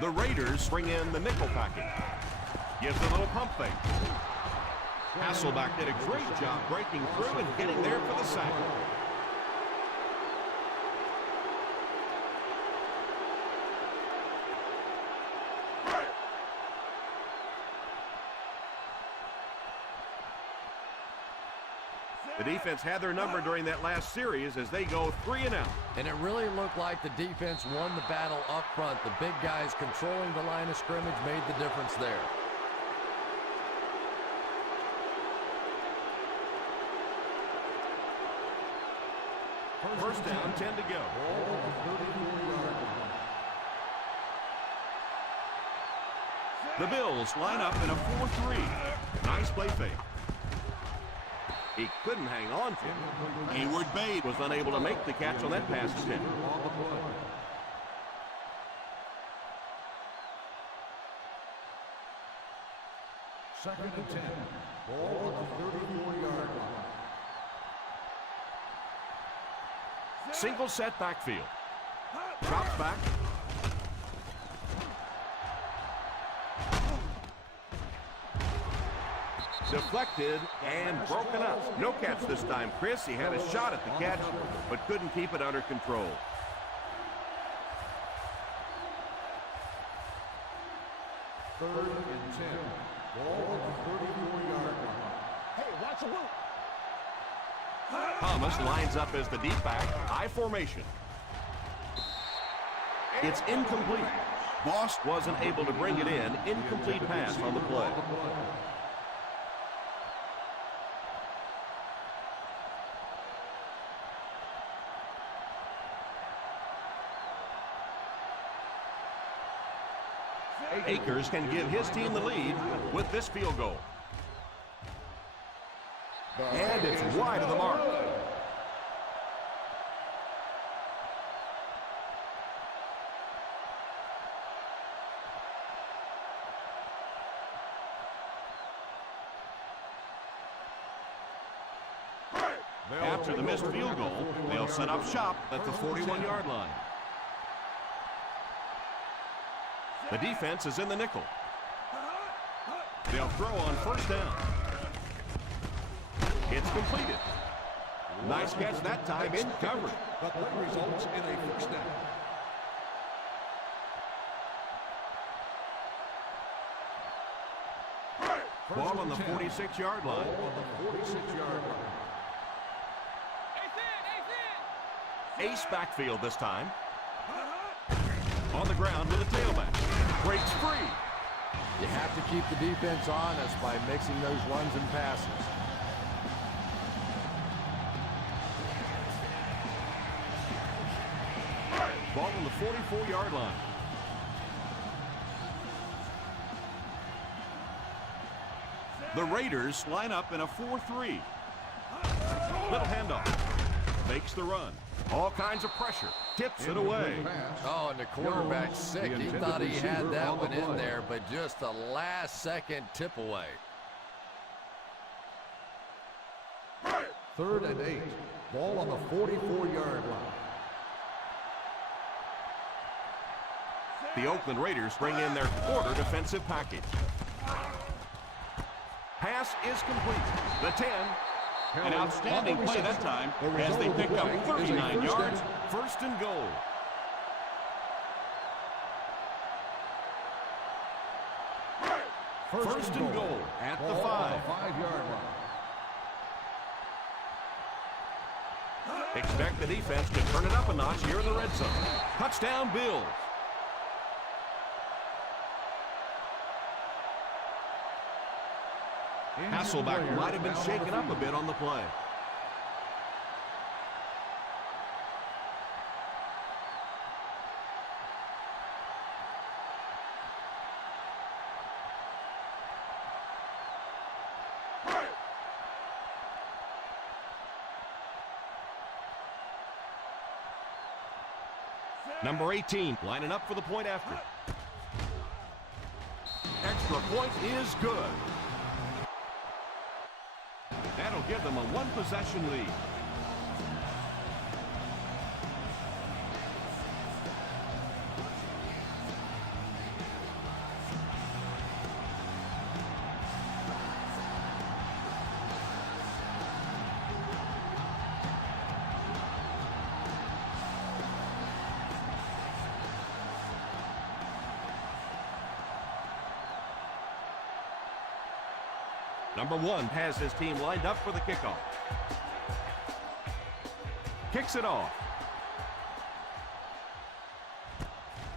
The Raiders bring in the nickel package. Gives a little pump fake. Hasselbeck did a great job breaking through and getting there for the sack. The defense had their number during that last series as they go 3 and out. And it really looked like the defense won the battle up front. The big guys controlling the line of scrimmage made the difference there. First down, 10 to go. The Bills line up in a 4-3. Nice play fake. He couldn't hang on to him. Hayward Bade was unable to make the catch on that pass attempt. Second and 10. Ball on the 34-yard line. Single set backfield. Drops back. Deflected and broken up. No catch this time, Chris. He had a shot at the catch, but couldn't keep it under control. Third and 10. Ball on the 34-yard line. Hey, watch your boot. Thomas lines up as the deep back. I formation. It's incomplete. Boss wasn't able to bring it in. Incomplete pass on the play. Akers can give his team the lead with this field goal. And it's wide of the mark. After the missed field goal, they'll set up shop at the 41-yard line. The defense is in the nickel. They'll throw on first down. It's completed. Nice catch that time in coverage. But that results in a first down. Ball on the 46-yard line. Ball on the 46-yard line. Ace backfield this time. On the ground with a tailback. Breaks free. You have to keep the defense honest by mixing those runs and passes. Ball on the 44-yard line. The Raiders line up in a 4-3. Little handoff. Makes the run. All kinds of pressure. Tips it away. Oh, and the quarterback's sick. He thought he had that one in there, but just a last-second tip away. 3rd and 8. Ball on the 44-yard line. The Oakland Raiders bring in their quarter defensive package. Pass is complete. The 10. An outstanding play that time as they pick up 39 yards. First and goal. First and goal at the 5. 5-yard line. Expect the defense to turn it up a notch here in the red zone. Touchdown, Bills. Hasselbeck might have been shaken up a bit on the play. Number 18 lining up for the point after. Extra point is good. That'll give them a one-possession lead. Number 1 has his team lined up for the kickoff. Kicks it off.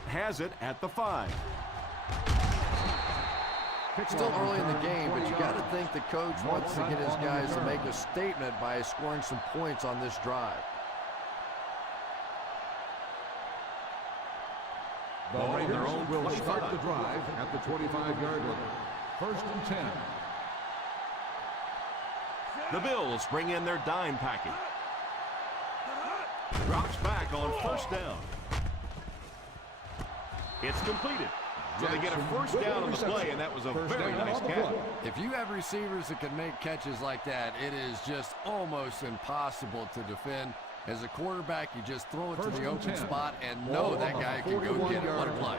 Has it at the 5. Still early in the game, but you got to think the coach wants to get his guys to make a statement by scoring some points on this drive. The Raiders will start the drive at the 25-yard line. 1st and 10. The Bills bring in their dime package. Drops back on first down. It's completed. So they get a first down on the play, and that was a very nice catch. If you have receivers that can make catches like that, it is just almost impossible to defend. As a quarterback, you just throw it to the open spot and know that guy can go get it. What a play.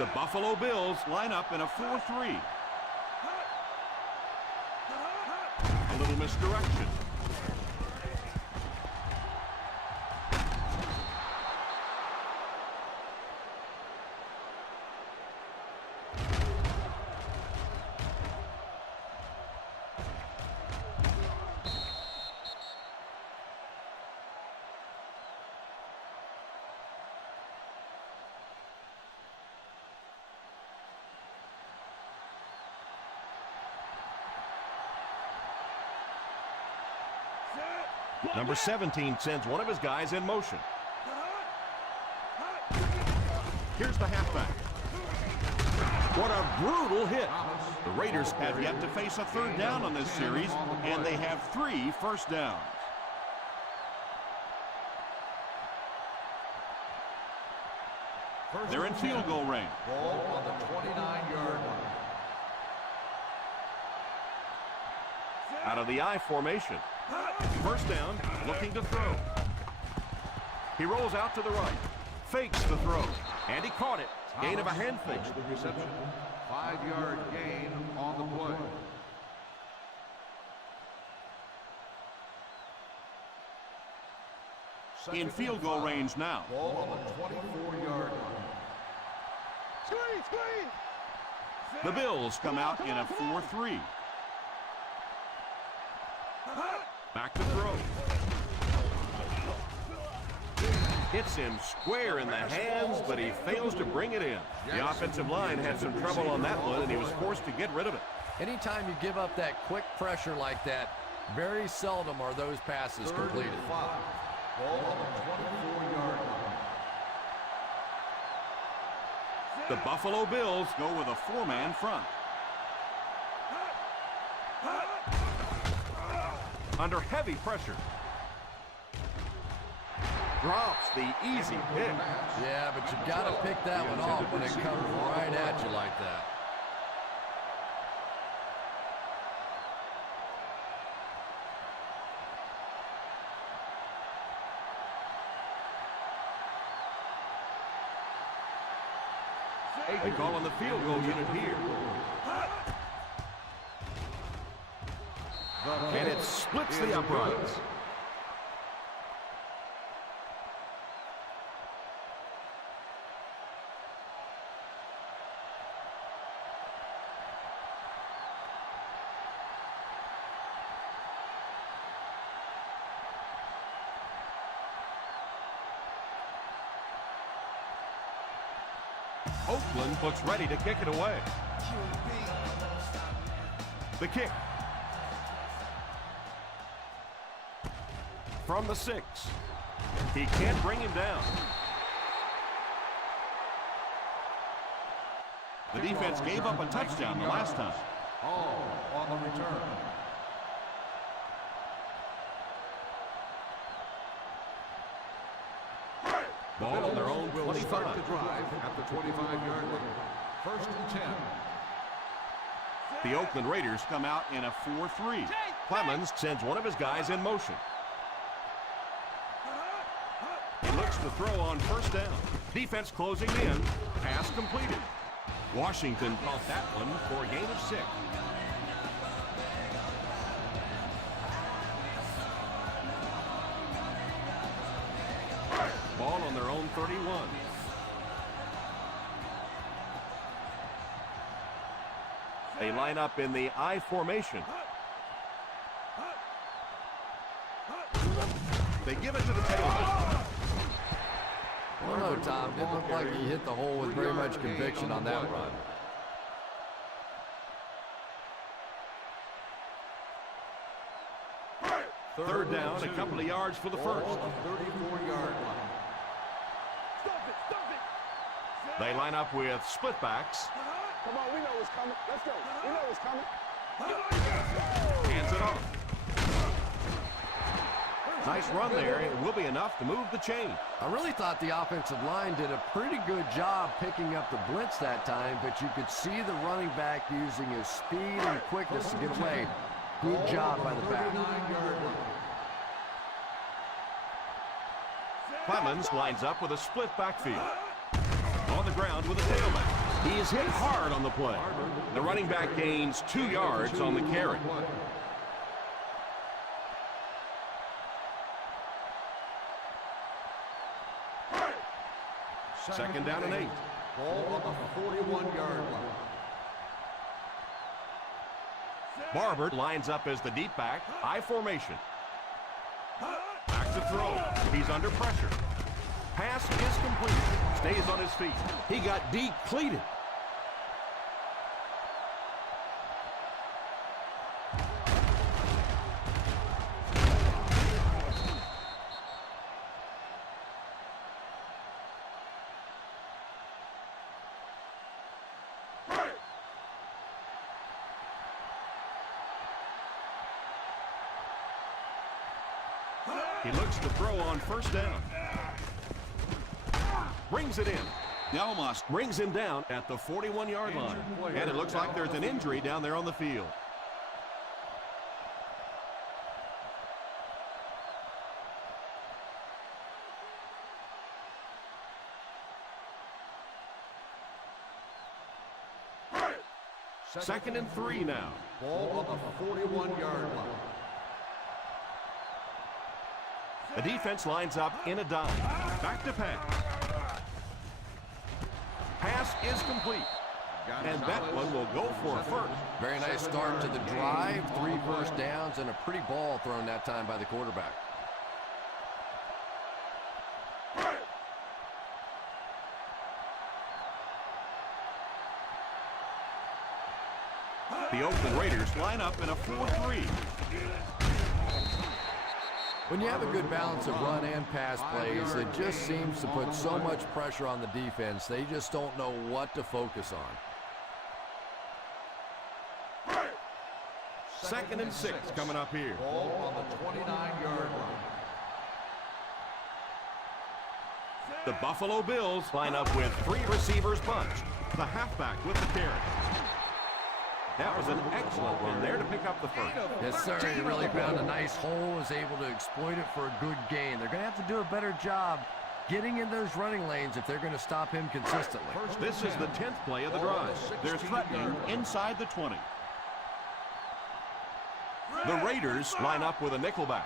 The Buffalo Bills line up in a 4-3. A little misdirection. Number 17 sends one of his guys in motion. Here's the halfback. What a brutal hit. The Raiders have yet to face a third down on this series, and they have 3 first downs. They're in field goal range. Ball on the 29-yard line. Out of the I formation. First down, looking to throw. He rolls out to the right. Fakes the throw. And he caught it. Gain of a hand fake. The reception. 5-yard gain on the play. In field goal range now. Ball on the 24-yard line. Screen! The Bills come out in a 4-3. Back to throw. Hits him square in the hands, but he fails to bring it in. The offensive line had some trouble on that one, and he was forced to get rid of it. Anytime you give up that quick pressure like that, very seldom are those passes completed. Ball on the 24-yard line. The Buffalo Bills go with a 4-man front. Under heavy pressure. Drops the easy pick. Yeah, but you got to pick that one off when it comes right at you like that. They call on the field goal unit here. And it splits the uprights. Oakland looks ready to kick it away. The kick. From the 6. He can't bring him down. The defense gave up a touchdown the last time. Hall on the return. Ball on their own Will 25. start the drive at the 25-yard line. 1st and 10. The Oakland Raiders come out in a 4-3. Clemens sends one of his guys in motion. He looks to throw on 1st down. Defense closing in. Pass completed. Washington caught that one for a gain of 6. Ball on their own 31. They line up in the I formation. They give it to the tailback. Well, no, Tom. Didn't look like he hit the hole with very much conviction on that run. Third down, a couple of yards for the first. 34-yard line. They line up with split backs. Come on, we know what's coming. Let's go. We know what's coming. Hands it off. Nice run there. It will be enough to move the chain. I really thought the offensive line did a pretty good job picking up the blitz that time, but you could see the running back using his speed and quickness to get away. Good job by the back. 39-yard line. Clemens lines up with a split backfield. On the ground with a tailback. He is hit hard on the play. The running back gains 2 yards on the carry. Second down and 8. Ball on the 41-yard line. Barber lines up as the deep back. I formation. Back to throw. He's under pressure. Pass is complete. Stays on his feet. He got depleted. He looks to throw on 1st down. Brings it in. Delmas brings him down at the 41-yard line. And it looks like there's an injury down there on the field. Second and 3 now. Ball on the 41-yard line. The defense lines up in a dime. Back to pass. Pass is complete. And that one will go for a first. Very nice start to the drive. 3 first downs and a pretty ball thrown that time by the quarterback. The Oakland Raiders line up in a 4-3. When you have a good balance of run and pass plays, it just seems to put so much pressure on the defense, they just don't know what to focus on. 2nd and 6 coming up here. Ball on the 29-yard line. The Buffalo Bills line up with 3 receivers bunched. The halfback with the carry. That was an excellent run there to pick up the first. Yes, sir. He really found a nice hole, was able to exploit it for a good gain. They're going to have to do a better job getting in those running lanes if they're going to stop him consistently. This is the 10th play of the drive. They're threatening inside the 20. The Raiders line up with a nickelback.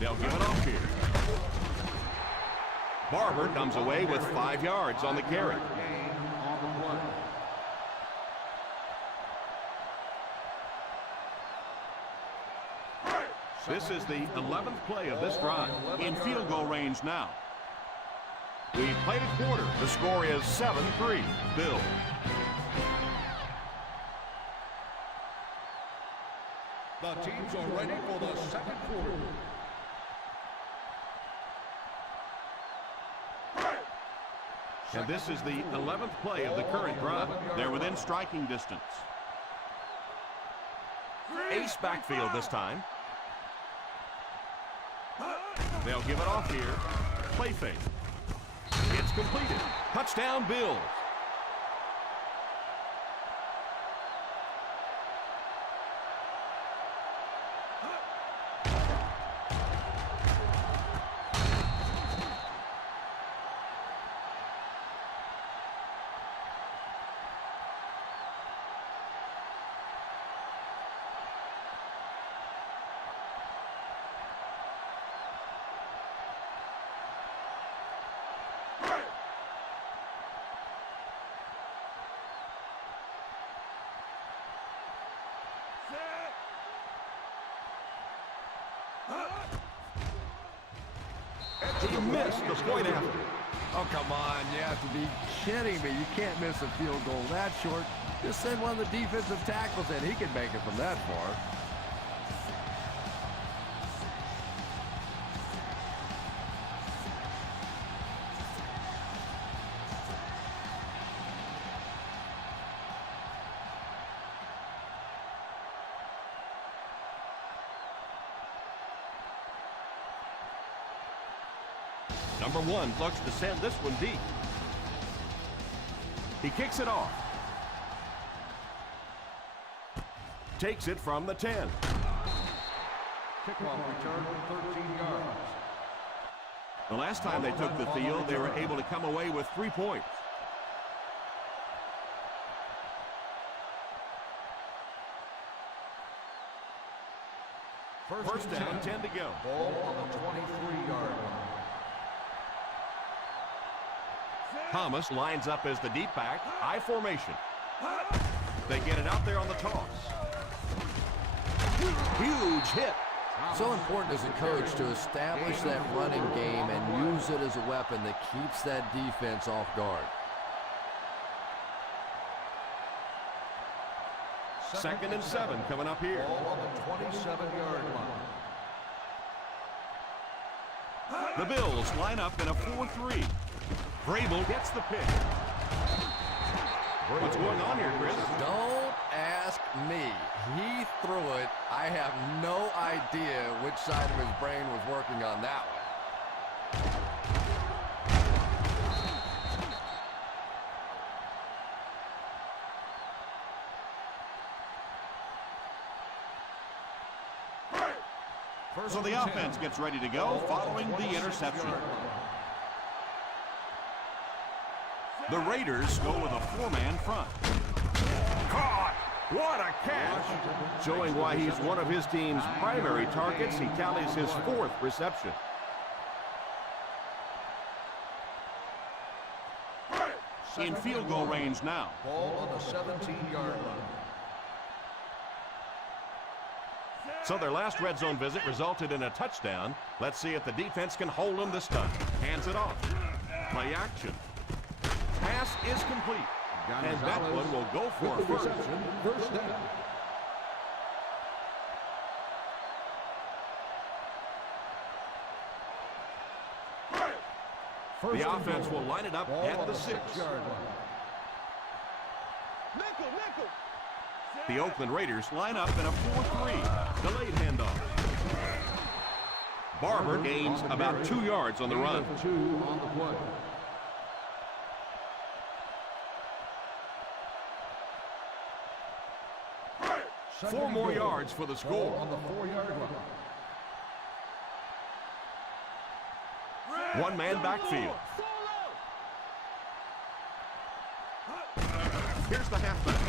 They'll give it off here. Barber comes away with 5 yards on the carry. This is the 11th play of this drive. In field goal range now. We've played a quarter. The score is 7-3. Bills. The teams are ready for the second quarter. And this is the 11th play of the current drive. They're within striking distance. Ace backfield this time. They'll give it off here. Play fake. It's completed. Touchdown, Bills. He missed the point after. Oh, come on. You have to be kidding me. You can't miss a field goal that short. Just send one of the defensive tackles in. He can make it from that far. Number 1 looks to send this one deep. He kicks it off. Takes it from the 10. Kickoff return, 13 yards. The last time they took the field, they were able to come away with 3 points. First down, 10 to go. Ball on the 23-yard line. Thomas lines up as the deep back, I formation. They get it out there on the toss. Huge hit. So important as a coach to establish that running game and use it as a weapon that keeps that defense off guard. 2nd and 7 coming up here. Ball on the 27-yard line. The Bills line up in a 4-3. Vrabel gets the pick. What's going on here, Chris? Don't ask me. He threw it. I have no idea which side of his brain was working on that one. So the offense gets ready to go following the interception. The Raiders go with a 4-man front. Caught! What a catch! Showing why he's one of his team's primary targets, he tallies his 4th reception. In field goal range now. Ball on the 17-yard line. So their last red zone visit resulted in a touchdown. Let's see if the defense can hold them this time. Hands it off. Play action. Pass is complete. And that one will go for a first. First down. The offense will line it up at the 6-yard line. Nickel. The Oakland Raiders line up in a 4-3. Delayed handoff. Barber gains about 2 yards on the run. 2 on the play. Four more yards for the score. On the 4-yard line. One-man backfield. Here's the halfback.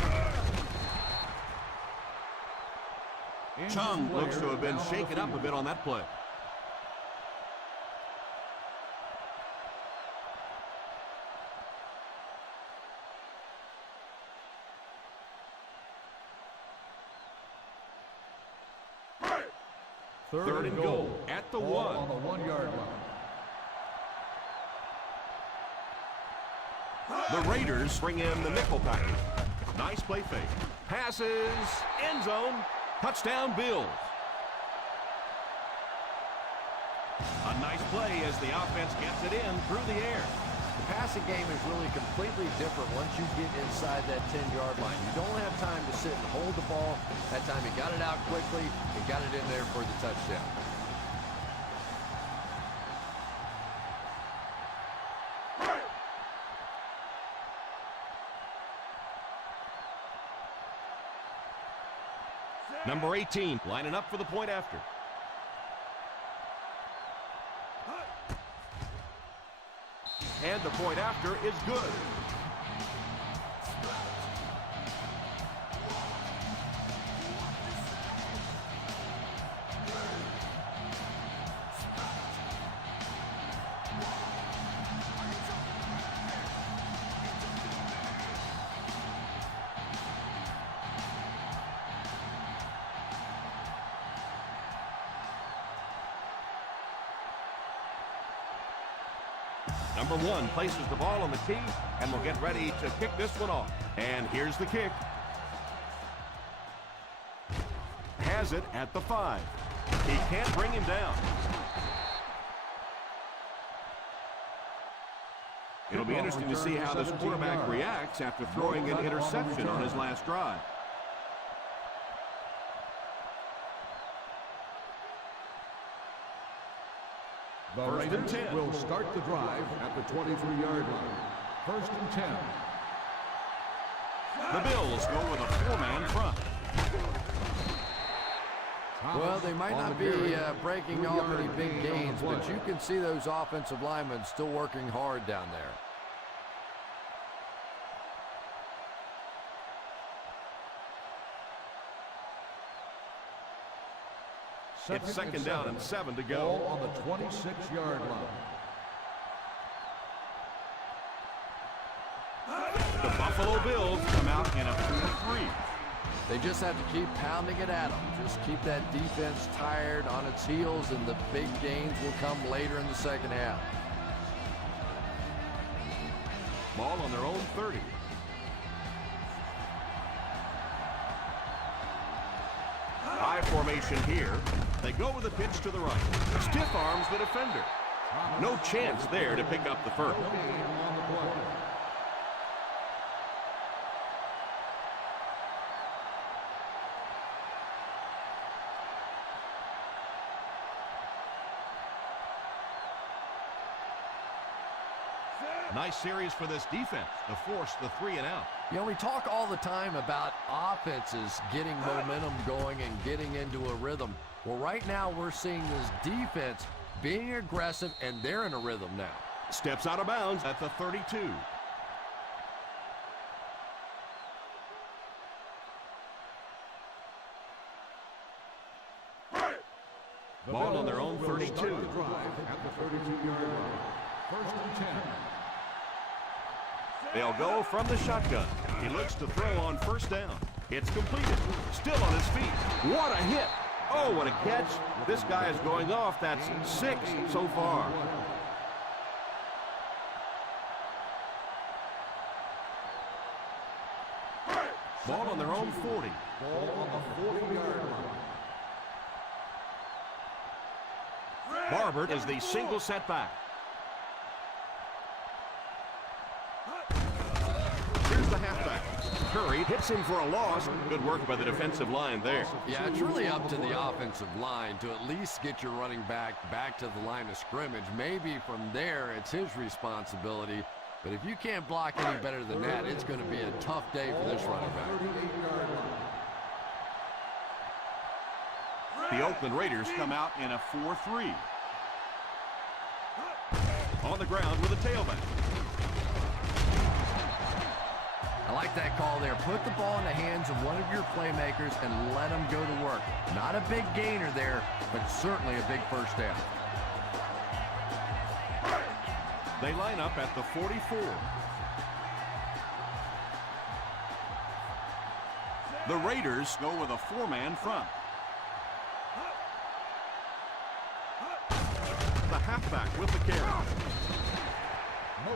Chung looks to have been shaken up a bit on that play. Third and goal at the 1. On the 1-yard line. The Raiders bring in the nickel package. Nice play fake. Passes. End zone. Touchdown Bills. A nice play as the offense gets it in through the air. The passing game is really completely different once you get inside that 10-yard line. You don't have time to sit and hold the ball. That time he got it out quickly and got it in there for the touchdown. Number 18 lining up for the point after. And the point after is good. Number 1 places the ball on the tee and will get ready to kick this one off. And here's the kick. Has it at the 5. He can't bring him down. It'll be interesting to see how this quarterback reacts after throwing an interception on his last drive. The Raiders will start the drive at the 23-yard line. First and 10. The Bills go with a 4-man front. Well, they might not be breaking off any big gains, but you can see those offensive linemen still working hard down there. It's second down and 7 to go. Ball on the 26-yard line. The Buffalo Bills come out in a 4-3. They just have to keep pounding it at them. Just keep that defense tired on its heels, and the big gains will come later in the second half. Ball on their own 30. High formation here. They go with a pitch to the right. Stiff arms the defender. No chance there to pick up the first. Nice series for this defense to force the 3 and out. You know, we talk all the time about offenses getting momentum going and getting into a rhythm. Well, right now we're seeing this defense being aggressive, and they're in a rhythm now. Steps out of bounds at the 32. Ball on their own 32. At the 32-yard line. First and 10. They'll go from the shotgun. He looks to throw on first down. It's completed. Still on his feet. What a hit. Oh, what a catch. This guy is going off. That's 6 so far. Ball on their own 40. Ball on the 40-yard line. Barbert is the single setback. Here's the halfback. Curry hits him for a loss. Good work by the defensive line there. Yeah, it's really up to the offensive line to at least get your running back to the line of scrimmage. Maybe from there it's his responsibility. But if you can't block any better than that, it's going to be a tough day for this running back. The Oakland Raiders come out in a 4-3. On the ground with a tailback. I like that call there. Put the ball in the hands of one of your playmakers and let them go to work. Not a big gainer there, but certainly a big first down. They line up at the 44. The Raiders go with a four-man front. The halfback with the carry.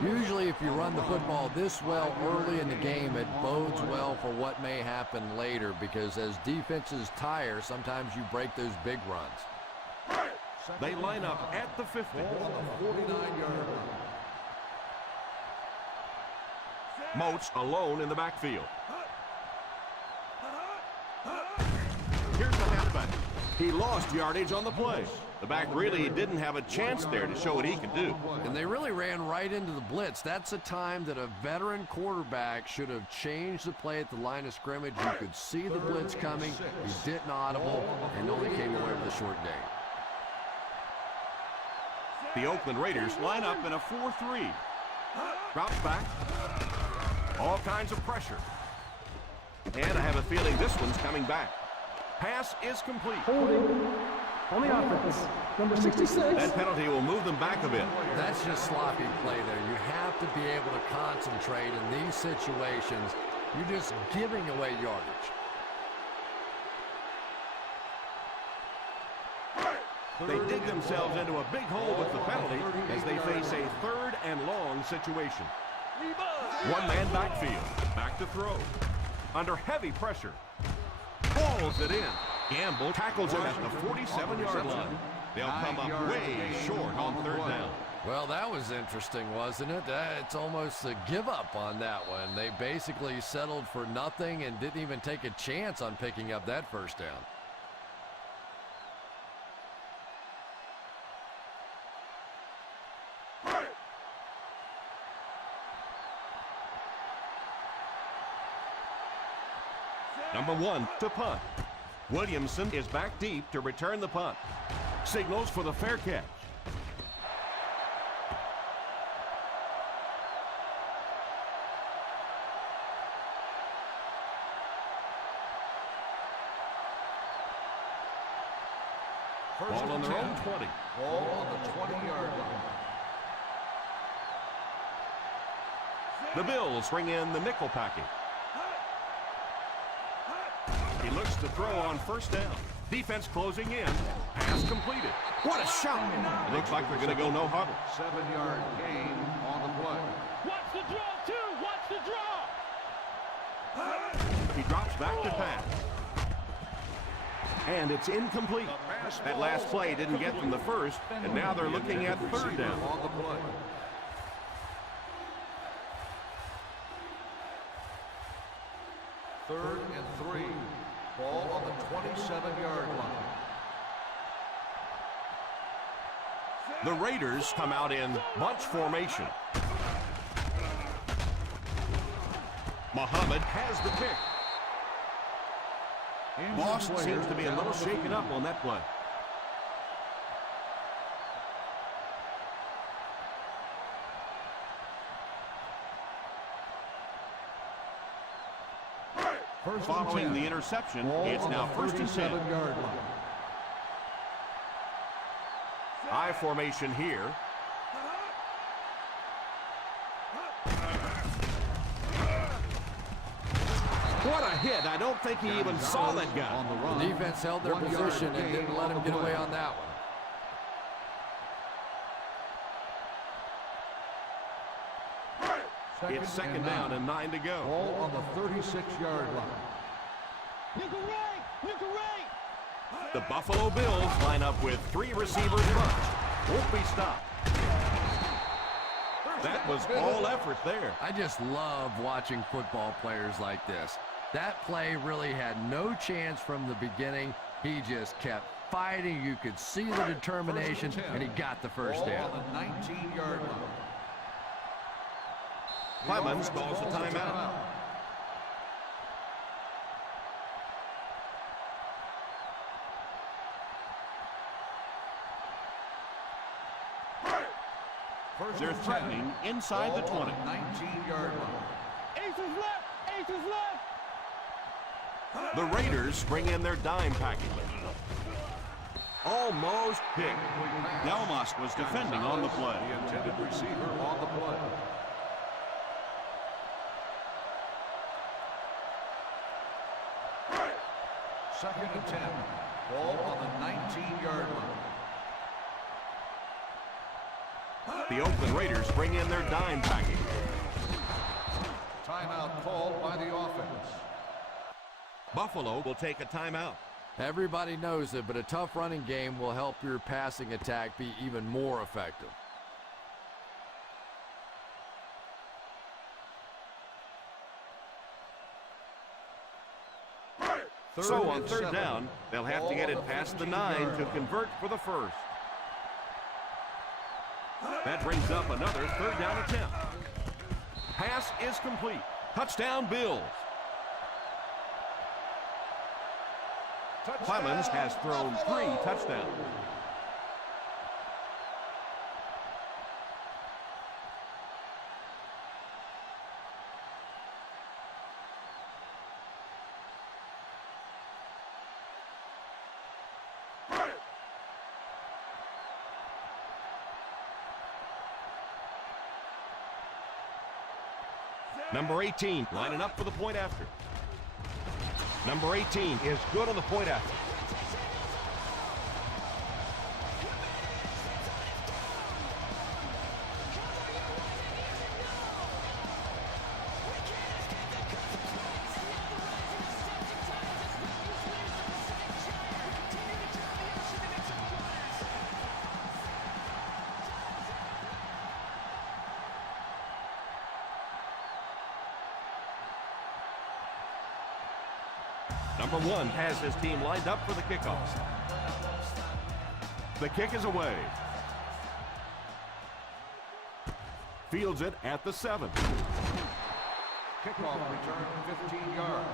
Usually if you run the football this well early in the game, it bodes well for what may happen later, because as defenses tire, sometimes you break those big runs. They line up at the 50. On the 49-yard line. Moats alone in the backfield. Here's the halfback. He lost yardage on the play. The back really didn't have a chance there to show what he could do. And they really ran right into the blitz. That's a time that a veteran quarterback should have changed the play at the line of scrimmage. You could see the blitz coming. He didn't audible and only came away with a short gain. The Oakland Raiders line up in a 4-3. Drops back. All kinds of pressure. And I have a feeling this one's coming back. Pass is complete. Holding on the offense. Number 66. That penalty will move them back a bit. That's just sloppy play there. You have to be able to concentrate in these situations. You're just giving away yardage. They dig themselves into a big hole with the penalty as they face a third and long situation. One-man backfield. Back to throw. Under heavy pressure. Balls it in. Gamble tackles him at the 47-yard line. They'll come up way short on third down. Well, that was interesting, wasn't it? It's almost a give-up on that one. They basically settled for nothing and didn't even take a chance on picking up that first down. Number 1 to punt. Williamson is back deep to return the punt. Signals for the fair catch. Ball on their own 20. Ball on the 20-yard line. The Bills bring in the nickel package. He looks to throw on first down. Defense closing in. Pass completed. What a shot. It looks like they're going to go no huddle. 7-yard gain on the play. Watch the draw, too. Watch the draw. He drops back to pass. And it's incomplete. That last play didn't get them the first, and now they're looking at third down. On the play. Third and 3. Ball on the 27-yard line. The Raiders come out in bunch formation. Muhammad has the pick. Moss seems to be a little shaken up on that play. Following the interception, it's now first and 10. 7-yard line. I formation here. What a hit. I don't think he even saw that guy. On the run. The defense held their 1 yard position and gain didn't let on him the get away play. on that one. It's second down and 9 to go. Ball on the 36-yard line. Nickel right! Nickel right! The Buffalo Bills line up with 3 receivers bunch. Won't be stopped. That was all effort there. I just love watching football players like this. That play really had no chance from the beginning. He just kept fighting. You could see the determination, and he got the first down. Ball on the 19-yard line. Clemens calls a timeout. They're threatening inside the 20. 19-yard line. Ace is left! Ace is left! The Raiders bring in their dime package. Almost picked. Delmas was defending on the play. The intended receiver on the play. Second and 10. Ball on the 19-yard line. The Oakland Raiders bring in their dime package. Timeout called by the offense. Buffalo will take a timeout. Everybody knows it, but a tough running game will help your passing attack be even more effective. So on third down, they'll have to get it past the 9 to convert for the first. That brings up another third down attempt. Pass is complete. Touchdown, Bills. Clemens has thrown 3 touchdowns. Number 18 lining up for the point after. Number 18 is good on the point after. Number 1 has his team lined up for the kickoff. The kick is away. Fields it at the 7. Kickoff return 15 yards.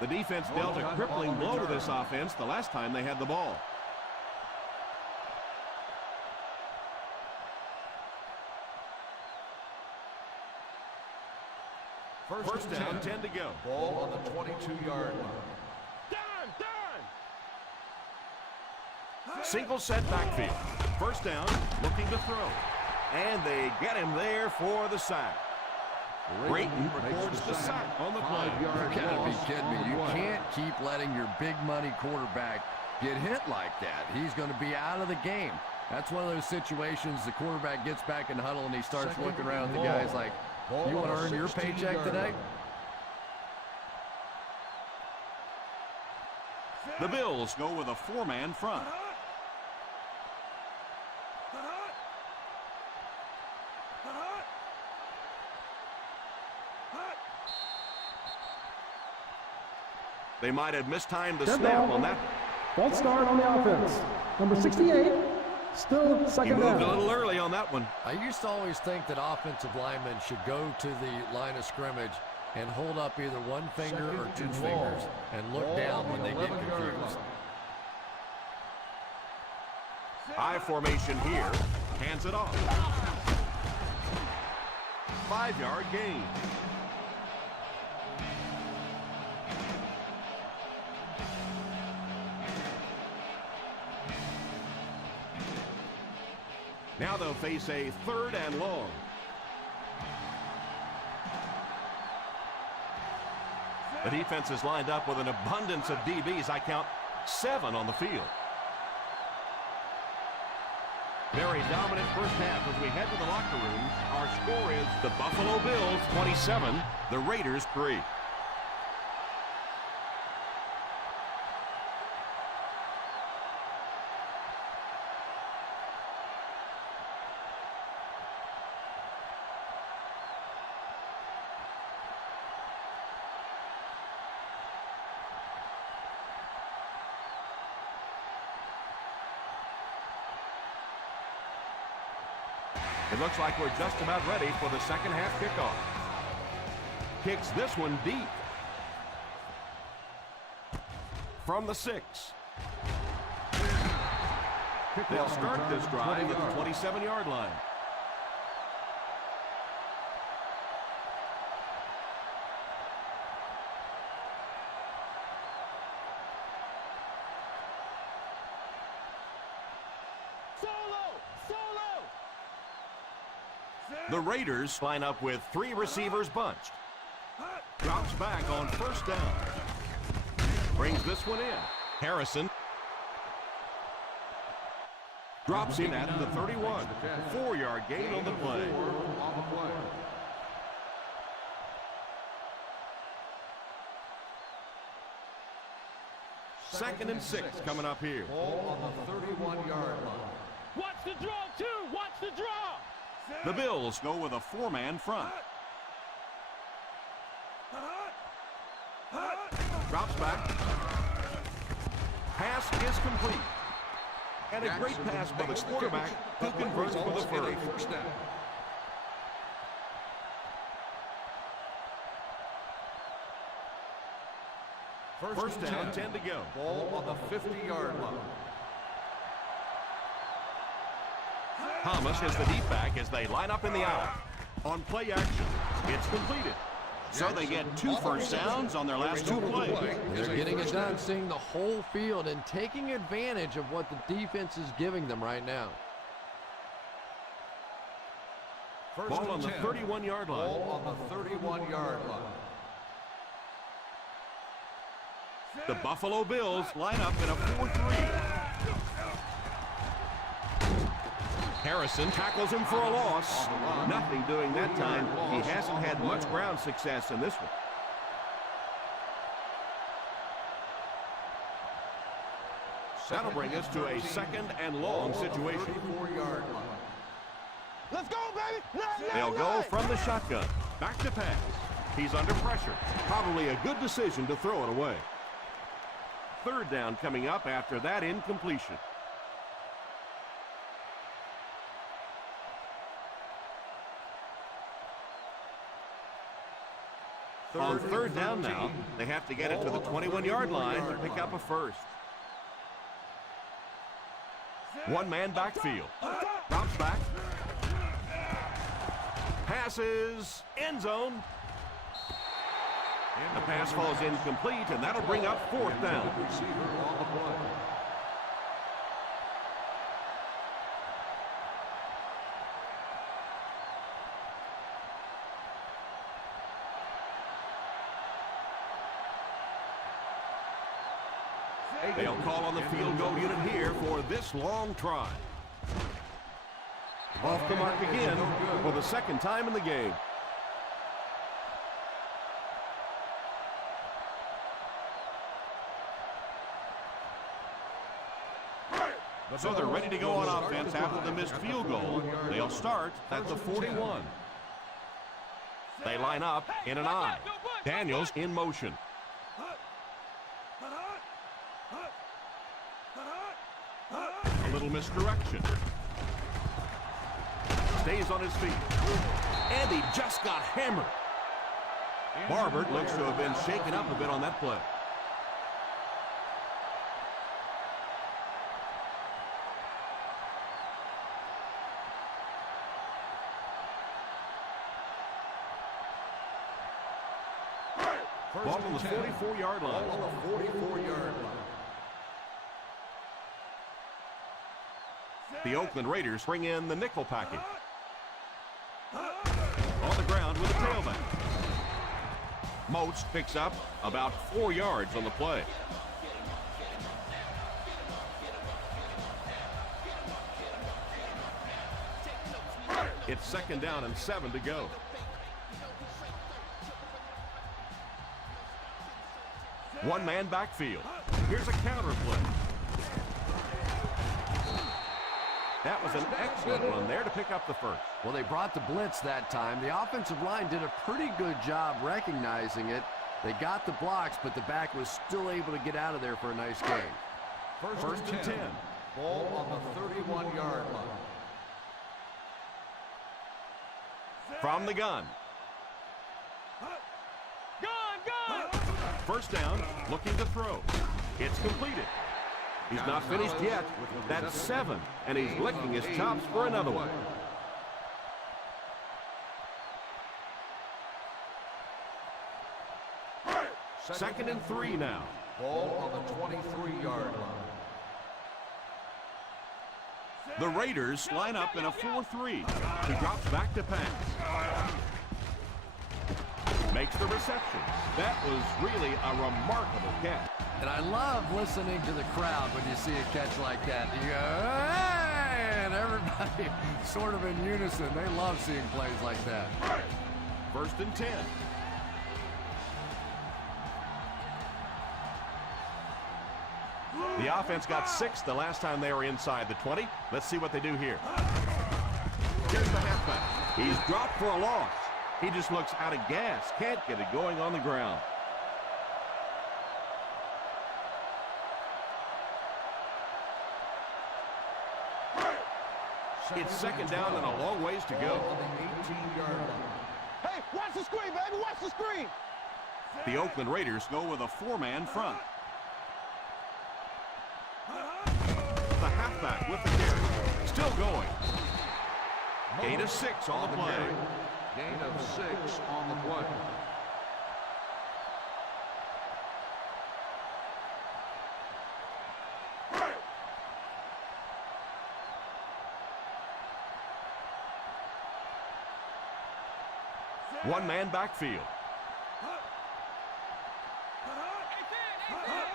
The defense dealt a crippling blow to this offense the last time they had the ball. First down, 10 to go. Ball on the 22-yard line. Single set backfield. First down, looking to throw. And they get him there for the sack. Brayton records the sack on the play. You gotta be kidding me. You can't keep letting your big money quarterback get hit like that. He's going to be out of the game. That's one of those situations the quarterback gets back in the huddle and he starts looking around at the guys like, you want to earn your paycheck today? The Bills go with a 4-man front. They might have mistimed the snap on that. False start on the offense. Number 68, still He second moved down. a little early on that one. I used to always think that offensive linemen should go to the line of scrimmage and hold up either one finger or two fingers and look down when they get confused. I formation here. Hands it off. 5-yard gain. Now they'll face a 3rd and long. The defense is lined up with an abundance of DBs. I count 7 on the field. Very dominant first half as we head to the locker room. Our score is the Buffalo Bills 27, the Raiders 3. It looks like we're just about ready for the second half kickoff. Kicks this one deep. From the 6. They'll start this drive at the 27-yard line. The Raiders line up with 3 receivers bunched. Drops back on first down. Brings this one in. Harrison drops in at the 31. 4-yard gain on the play. Second and 6 coming up here. Ball on the 31-yard line. Watch the draw, too. Watch the draw. The Bills go with a 4-man front. Drops back. Pass is complete. And a great pass by the quarterback who converts for the first. First down, 10 to go. Ball on the 50-yard line. Thomas is the deep back as they line up in the aisle. On play action, it's completed. So they get 2 first downs on their last 2 plays. They're getting it done, seeing the whole field and taking advantage of what the defense is giving them right now. Ball on the 31-yard line. Ball on the 31-yard line. The Buffalo Bills line up in a 4-3. Harrison tackles him for a loss. Nothing doing that time. He hasn't had much ground success in this one. That'll bring us to a second and long situation. 34-yard line. Let's go, baby. They'll go from the shotgun. Back to pass. He's under pressure. Probably a good decision to throw it away. Third down coming up after that incompletion. On third down now, they have to get it to the 21-yard line to pick up a first. One-man backfield. Drops back. Passes. End zone. The pass falls incomplete, and that'll bring up fourth down. They'll call on the field goal unit here for this long try. Off the mark again for the second time in the game. So they're ready to go on offense after the missed field goal. They'll start at the 41. They line up in an I. Daniels in motion. A little misdirection. Stays on his feet. And he just got hammered. Barbert looks to have been shaken up a bit on that play. Ball on the 44-yard line. Ball on the 44-yard line. The Oakland Raiders bring in the nickel package. On the ground with the tailback. Moats picks up about 4 yards on the play. It's 2nd down and 7 to go. One-man backfield. Here's a counter play. That was an excellent run there to pick up the first. Well, they brought the blitz that time. The offensive line did a pretty good job recognizing it. They got the blocks, but the back was still able to get out of there for a nice gain. First and 10. Ball on the 31-yard line. From the gun. First down, looking to throw. It's completed. He's not finished yet. That's 7, and he's licking his chops for another one. Second and 3 now. Ball on the 23-yard line. The Raiders line up in a 4-3. He drops back to pass. Makes the reception. That was really a remarkable catch. And I love listening to the crowd when you see a catch like that. You go, hey! And everybody sort of in unison. They love seeing plays like that. First and 10. The offense got 6 the last time they were inside the 20. Let's see what they do here. Here's the halfback. He's dropped for a loss. He just looks out of gas. Can't get it going on the ground. It's 2nd down and a long ways to go. On the 18-yard line. Hey, watch the screen, baby. Watch the screen. The Oakland Raiders go with a 4-man front. The halfback with the carry. Still going. Gain of 6 on the play. Gain of 6 on the play. One-man backfield.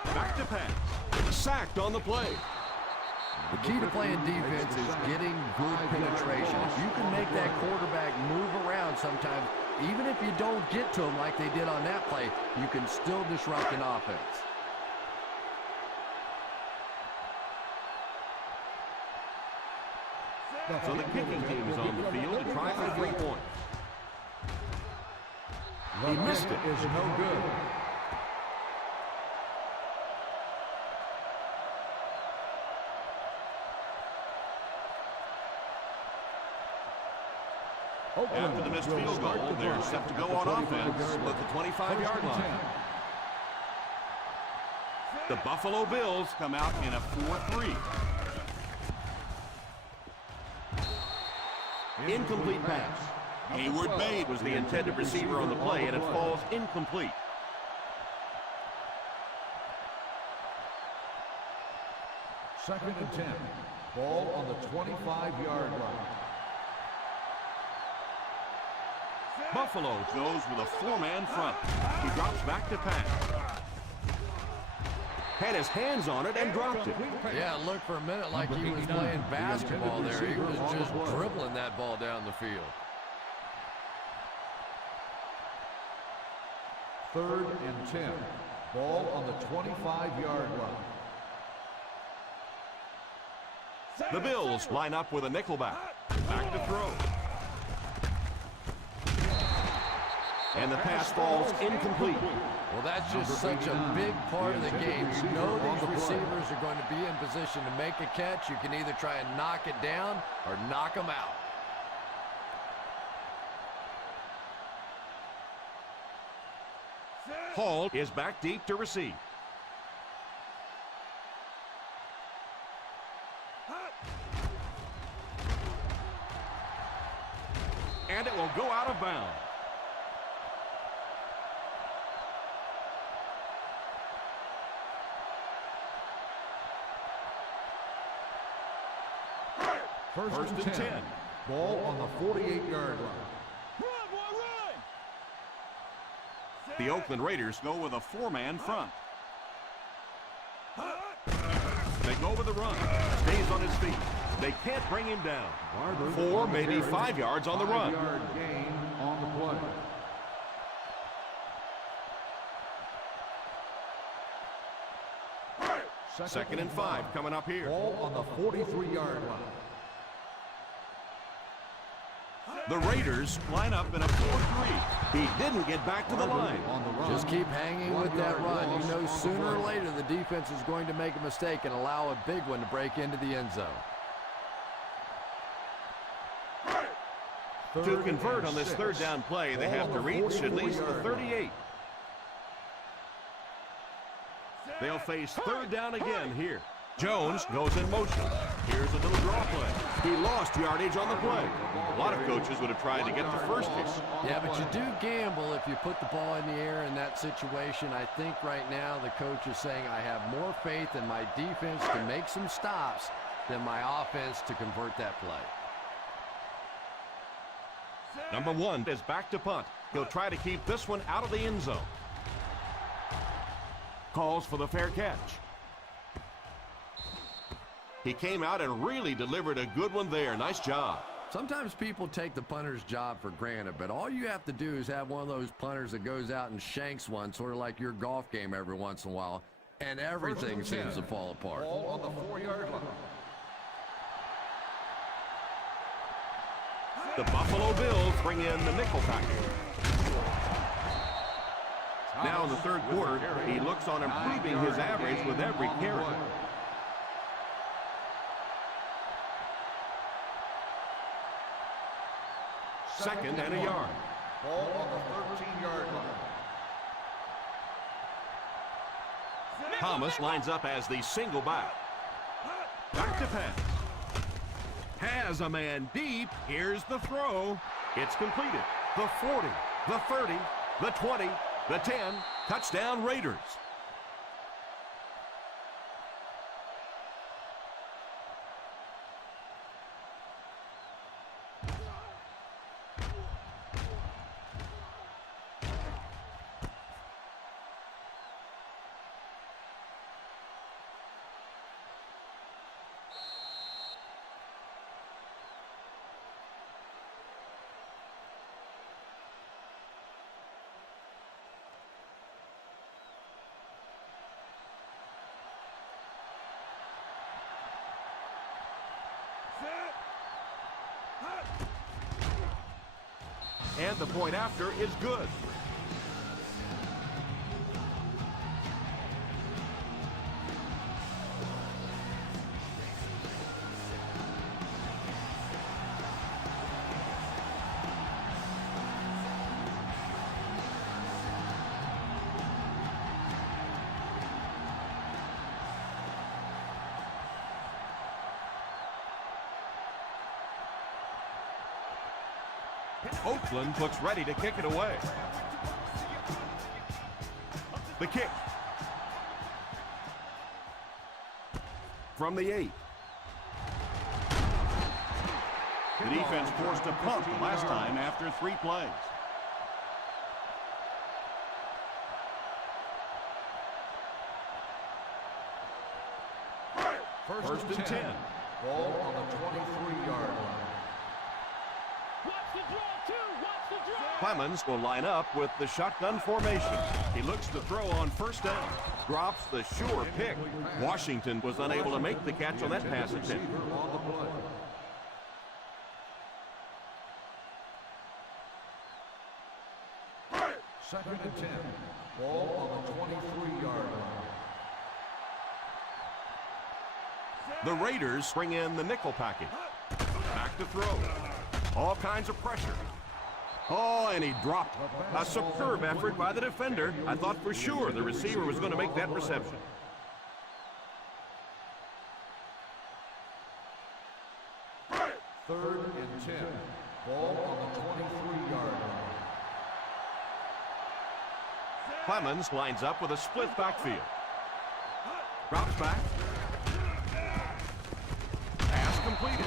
Back to pass. Sacked on the play. The key to playing defense is getting good penetration. If you can make that quarterback move around sometimes, even if you don't get to him like they did on that play, you can still disrupt an offense. So the kicking team is on the field to try for 3 points. He missed it. Is no good. After the missed field goal, they're set to go on offense at the 25-yard line. The Buffalo Bills come out in a 4-3. Incomplete pass. Hayward Bade was the intended receiver on the play, and it falls incomplete. Second and 10. Ball on the 25-yard line. Buffalo goes with a 4-man front. He drops back to pass. Had his hands on it and dropped it. Yeah, it looked for a minute like he was playing basketball there. He was just dribbling that ball down the field. Third and 10. Ball on the 25-yard line. The Bills line up with a nickelback. Back to throw. And the pass falls incomplete. Well, that's just such a big part of the game. You know these receivers are going to be in position to make a catch. You can either try and knock it down or knock them out. Hall is back deep to receive. And it will go out of bounds. First and 10. Ball on the 48-yard line. Run, boy, run. The Oakland Raiders go with a 4-man front. They go with the run. Stays on his feet. They can't bring him down. Barber 4, on the maybe carry. 5 yards on the run. 5-yard gain on the play. Second and 5 coming up here. Ball on the 43-yard line. The Raiders line up in a 4-3. He didn't get back to the line. On the run. Just keep hanging with that run. You know sooner or later the defense is going to make a mistake and allow a big one to break into the end zone. To convert on this 3rd down play, they have to reach at least the 38. They'll face 3rd down again here. Jones goes in motion. Here's a little draw play. He lost yardage on the play. A lot of coaches would have tried to get the first hit. Yeah, but you do gamble if you put the ball in the air in that situation. I think right now the coach is saying I have more faith in my defense to make some stops than my offense to convert that play. Number 1 is back to punt. He'll try to keep this one out of the end zone. Calls for the fair catch. He came out and really delivered a good one there. Nice job. Sometimes people take the punter's job for granted, but all you have to do is have one of those punters that goes out and shanks one, sort of like your golf game every once in a while, and everything seems to fall apart. Ball on the 4-yard line. The Buffalo Bills bring in the nickel package. Now in the 3rd quarter, he looks on improving his average with every carry. Second and a yard. Ball on the 13-yard line. Thomas lines up as the single back. Back to pass. Has a man deep. Here's the throw. It's completed. The 40, the 30, the 20, the 10. Touchdown Raiders. And the point after is good. Oakland looks ready to kick it away. The kick. From the 8. The defense forced a punt last time after 3 plays. First and 10. Ball on the 23-yard line. Clemens will line up with the shotgun formation. He looks to throw on 1st down. Drops the sure pick. Washington was unable to make the catch on that pass attempt. On the play. Second and 10. Ball on the 23-yard line. The Raiders bring in the nickel package. Back to throw. All kinds of pressure. Oh, and he dropped. A superb effort by the defender. I thought for sure the receiver was going to make that reception. Third and 10. Ball on the 23-yard line. Clemens lines up with a split backfield. Drops back. Pass completed.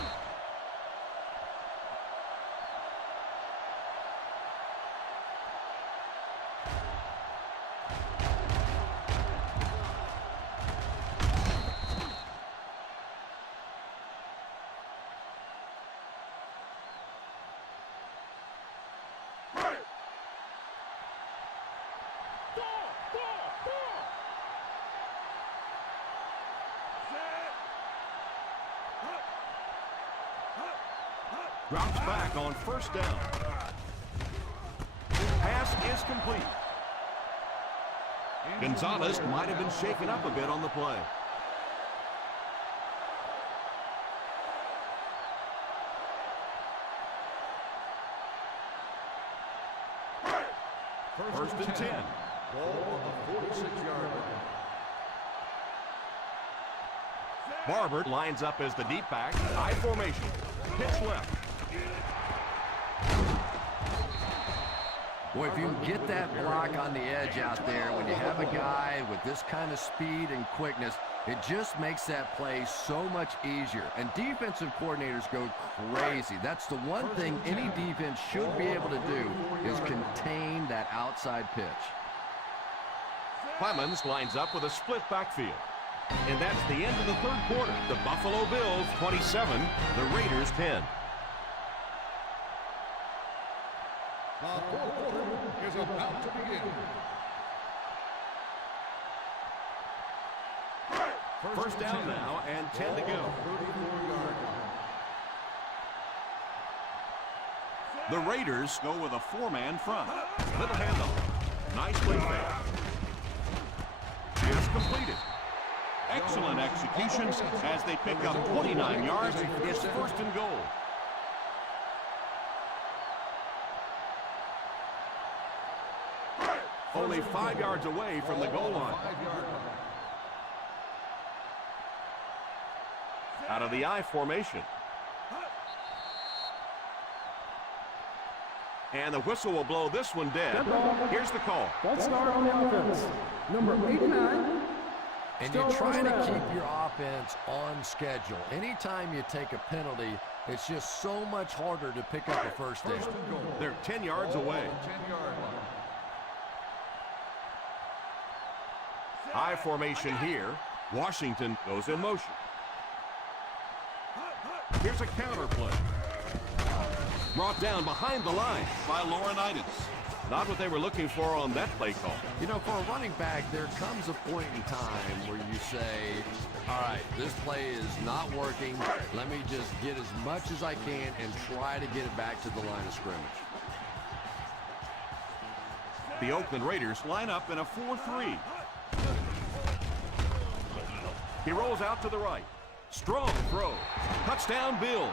Drops back on first down. Pass is complete. Gonzalez might have been shaken up a bit on the play. First and 10. Ball on the 46-yard line. Barber lines up as the deep back. I formation. Pitch left. Boy, if you can get that block on the edge out there, when you have a guy with this kind of speed and quickness, it just makes that play so much easier. And defensive coordinators go crazy. That's the one thing any defense should be able to do is contain that outside pitch. Clemens lines up with a split backfield. And that's the end of the third quarter. The Buffalo Bills 27, the Raiders 10. The fourth quarter is about to begin. First down now and 10 to go. 34-yard line. The Raiders go with a four-man front. Little handoff. Nice play fake. Pass completed. Excellent execution as they pick up 29 yards. It's first and goal. Only 5 yards away from the goal line. 5-yard line. Out of the I formation. And the whistle will blow this one dead. Here's the call. False start on the offense. Number 89. And you're trying to keep your offense on schedule. Anytime you take a penalty, it's just so much harder to pick up a first down. They're 10 yards away. 10-yard line. I formation here. Washington goes in motion. Here's a counter play. Brought down behind the line by Laurinaitis. Not what they were looking for on that play call. You know, for a running back, there comes a point in time where you say, all right, this play is not working. Let me just get as much as I can and try to get it back to the line of scrimmage. The Oakland Raiders line up in a 4-3. He rolls out to the right. Strong throw. Touchdown Bills.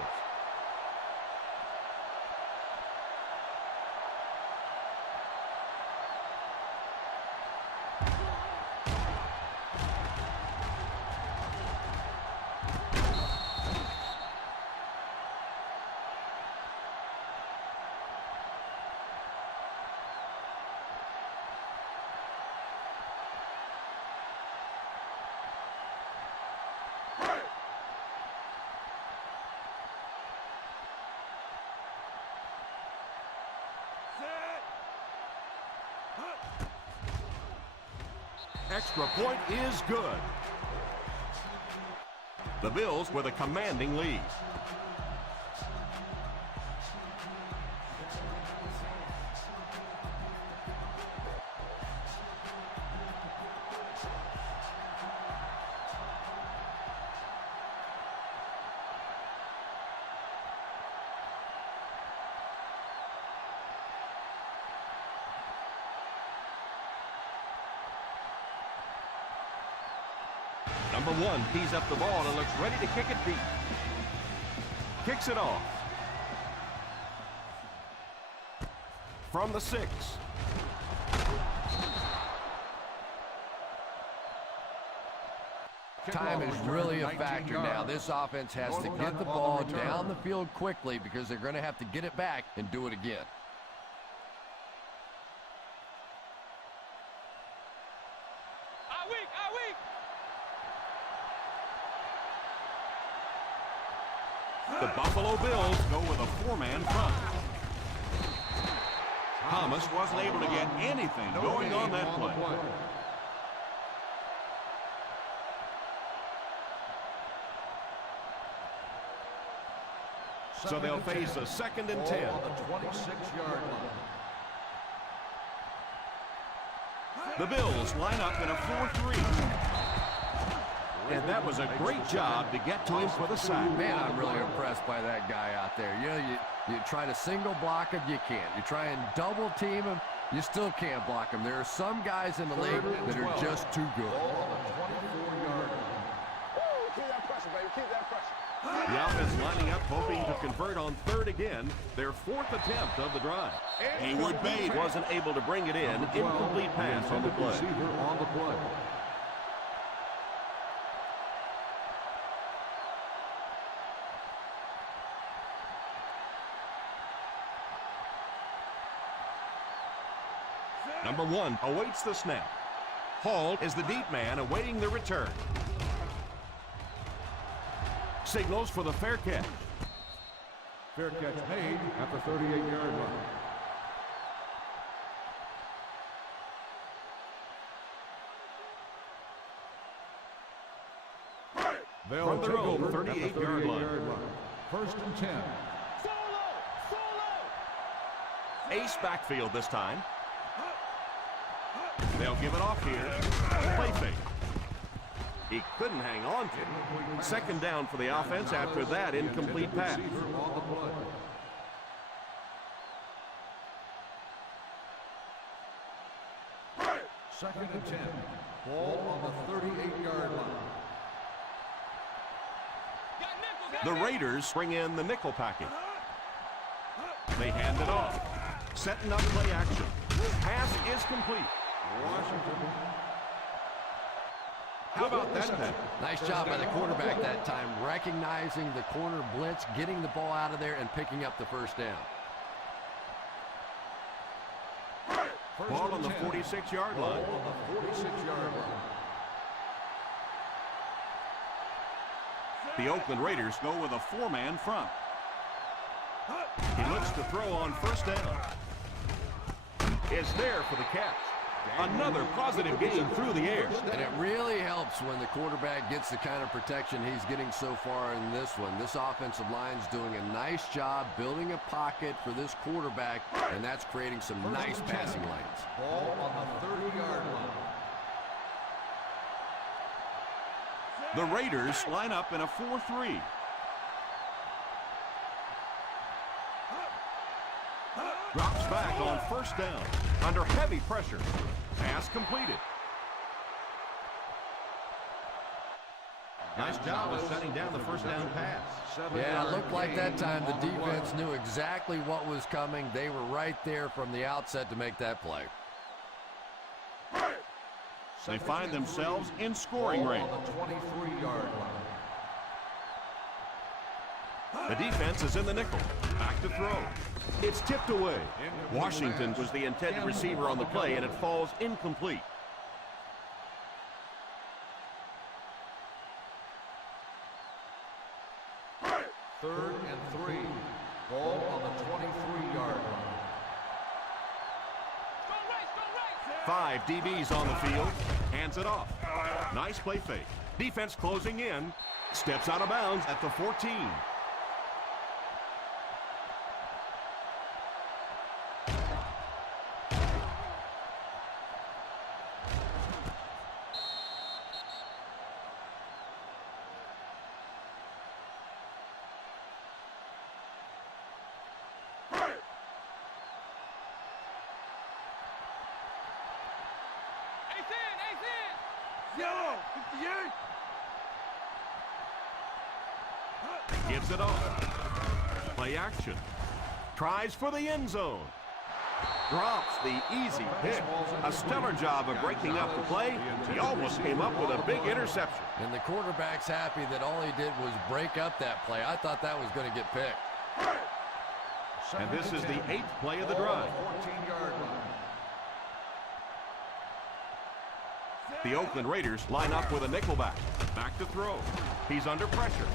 Extra point is good. The Bills with a commanding lead. Number one tees up the ball and looks ready to kick it deep. Kicks it off. From the 6. Time is really a factor now. This offense has to get the ball down the field quickly because they're going to have to get it back and do it again. The Buffalo Bills go with a four-man front. Thomas wasn't able to get anything going on that play. So they'll face a 2nd and 10. On the 26-yard line. The Bills line up in a 4-3. And that was a great job to get to him for the sack. Man, I'm really impressed by that guy out there. You know, you try to single block him, you can't. You try and double team him, you still can't block him. There are some guys in the league that are just too good. Keep that pressure, baby. Keep that pressure. The offense lining up, hoping to convert on third again. Their fourth attempt of the drive. Hayward Bate Wasn't able to bring it in. Incomplete pass on the play. Receiver on the play. Number 1 awaits the snap. Hall is the deep man awaiting the return. Signals for the fair catch. Fair catch made at the 38-yard line. From their own 38-yard line. First and 10. Ace backfield this time. They'll give it off here. Play fake. He couldn't hang on to it. Second down for the offense after that incomplete pass. Second and 10. Ball on the 38-yard line. The Raiders bring in the nickel package. They hand it off. Setting up play action. Pass is complete. Washington. How about that pass? Nice job by the quarterback that time, recognizing the corner blitz, getting the ball out of there, and picking up the first down. Ball on the 46-yard line. On the 46-yard line. The Oakland Raiders go with a four-man front. He looks to throw on first down. Is there for the catch. Another positive gain through the air. And it really helps when the quarterback gets the kind of protection he's getting so far in this one. This offensive line's doing a nice job building a pocket for this quarterback, and that's creating some nice passing lanes. Ball on the 30-yard line. The Raiders line up in a 4-3. Drops back on first down. Under heavy pressure. Pass completed. Nice job of shutting down the first down pass. Yeah, it looked like that time the defense knew exactly what was coming. They were right there from the outset to make that play. They find themselves in scoring range. On the 23-yard line. The defense is in the nickel. Back to throw. It's tipped away. Washington was the intended receiver on the play, and it falls incomplete. Third and 3. Ball on the 23-yard line. 5 DBs on the field. Hands it off. Nice play fake. Defense closing in. Steps out of bounds at the 14. Gives it off. Play action. Tries for the end zone. Drops the easy pick. A stellar job of breaking up the play. He almost came up with a big interception. And the quarterback's happy that all he did was break up that play. I thought that was going to get picked. And this is the 8th play of the drive. 14-yard line. The Oakland Raiders line up with a nickelback. Back to throw. He's under pressure.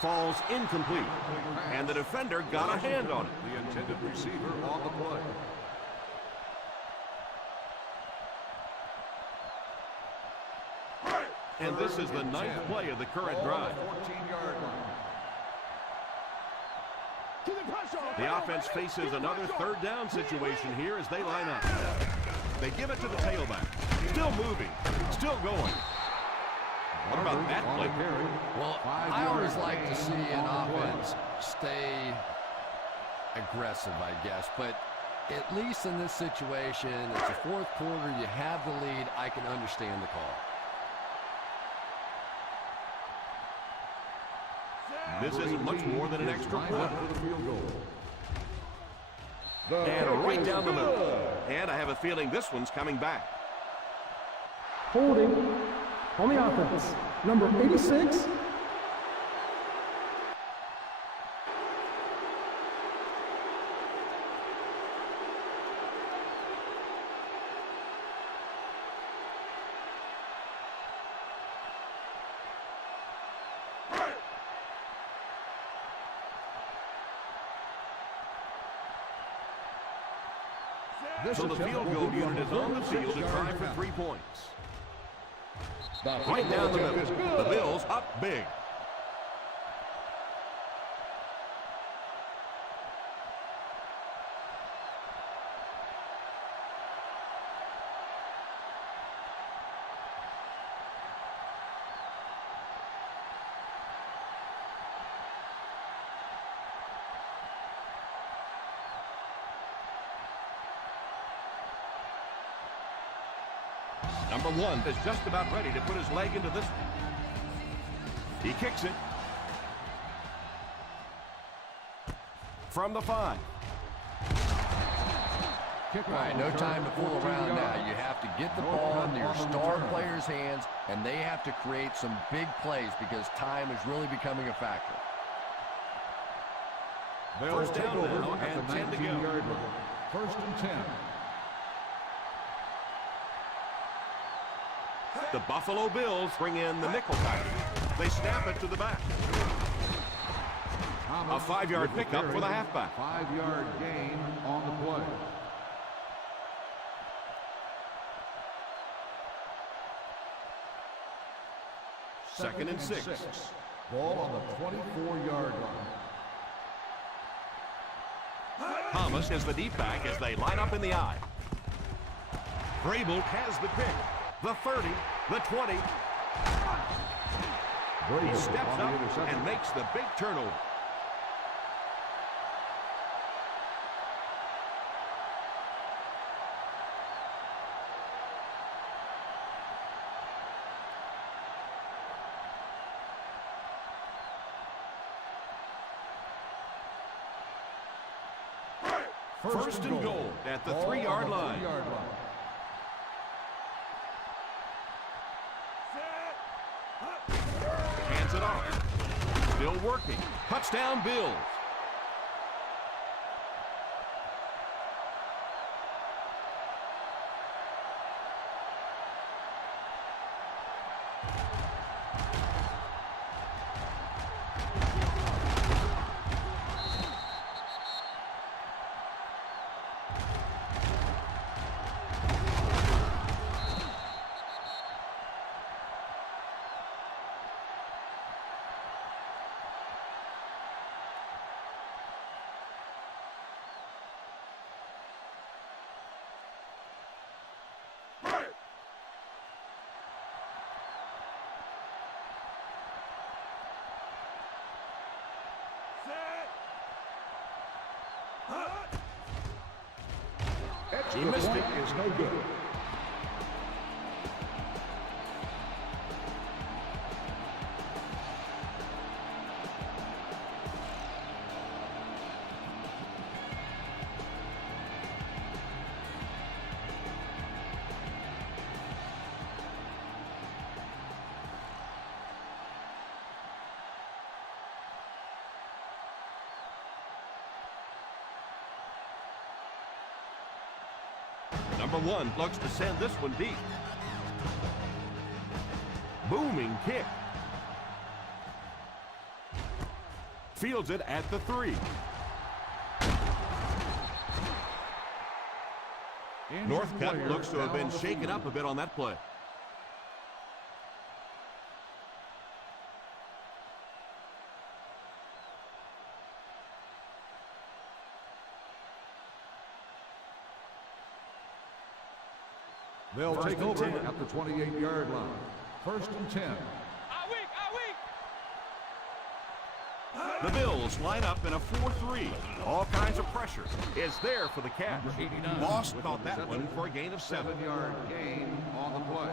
Falls incomplete. And the defender got a hand on it. The intended receiver on the play. And this is the 9th play of the current drive. 14-yard line. The offense faces another third down situation here as they line up. They give it to the tailback. Still moving. Still going. What about that play? Well, I always like to see an offense stay aggressive, I guess. But at least in this situation, it's the fourth quarter, you have the lead, I can understand the call. This isn't much more than an extra point. And right down the middle. And I have a feeling this one's coming back. Holding on the offense, number 86. So the field goal unit is on the field to try for 3 points. Right down the middle. The Bills up big. Number 1 is just about ready to put his leg into this one. He kicks it. From the 5. All right, no time to fool around now. You have to get the ball into your star players' hands, and they have to create some big plays because time is really becoming a factor. First down now and 10 to go. First and 10. The Buffalo Bills bring in the nickel package. They snap it to the back. A 5-yard pickup for the halfback. 5-yard gain on the play. Second and 6. Ball on the 24-yard line. Thomas is the deep back as they line up in the I. Vrabel has the pick. The 30, the 20. He steps up and makes the big turnover. First and goal at the 3-yard line. Hands it off. Still working. Touchdown, Bills. He missed it. Is no good. Number 1 looks to send this one deep. Booming kick. Fields it at the 3. Northcutt looks to have been shaken up a bit on that play. They'll take over at the 28-yard line. First and 10. The Bills line up in a 4-3. All kinds of pressure is there for the catch. Moss caught that one for a gain of 7. 7-yard gain on the play.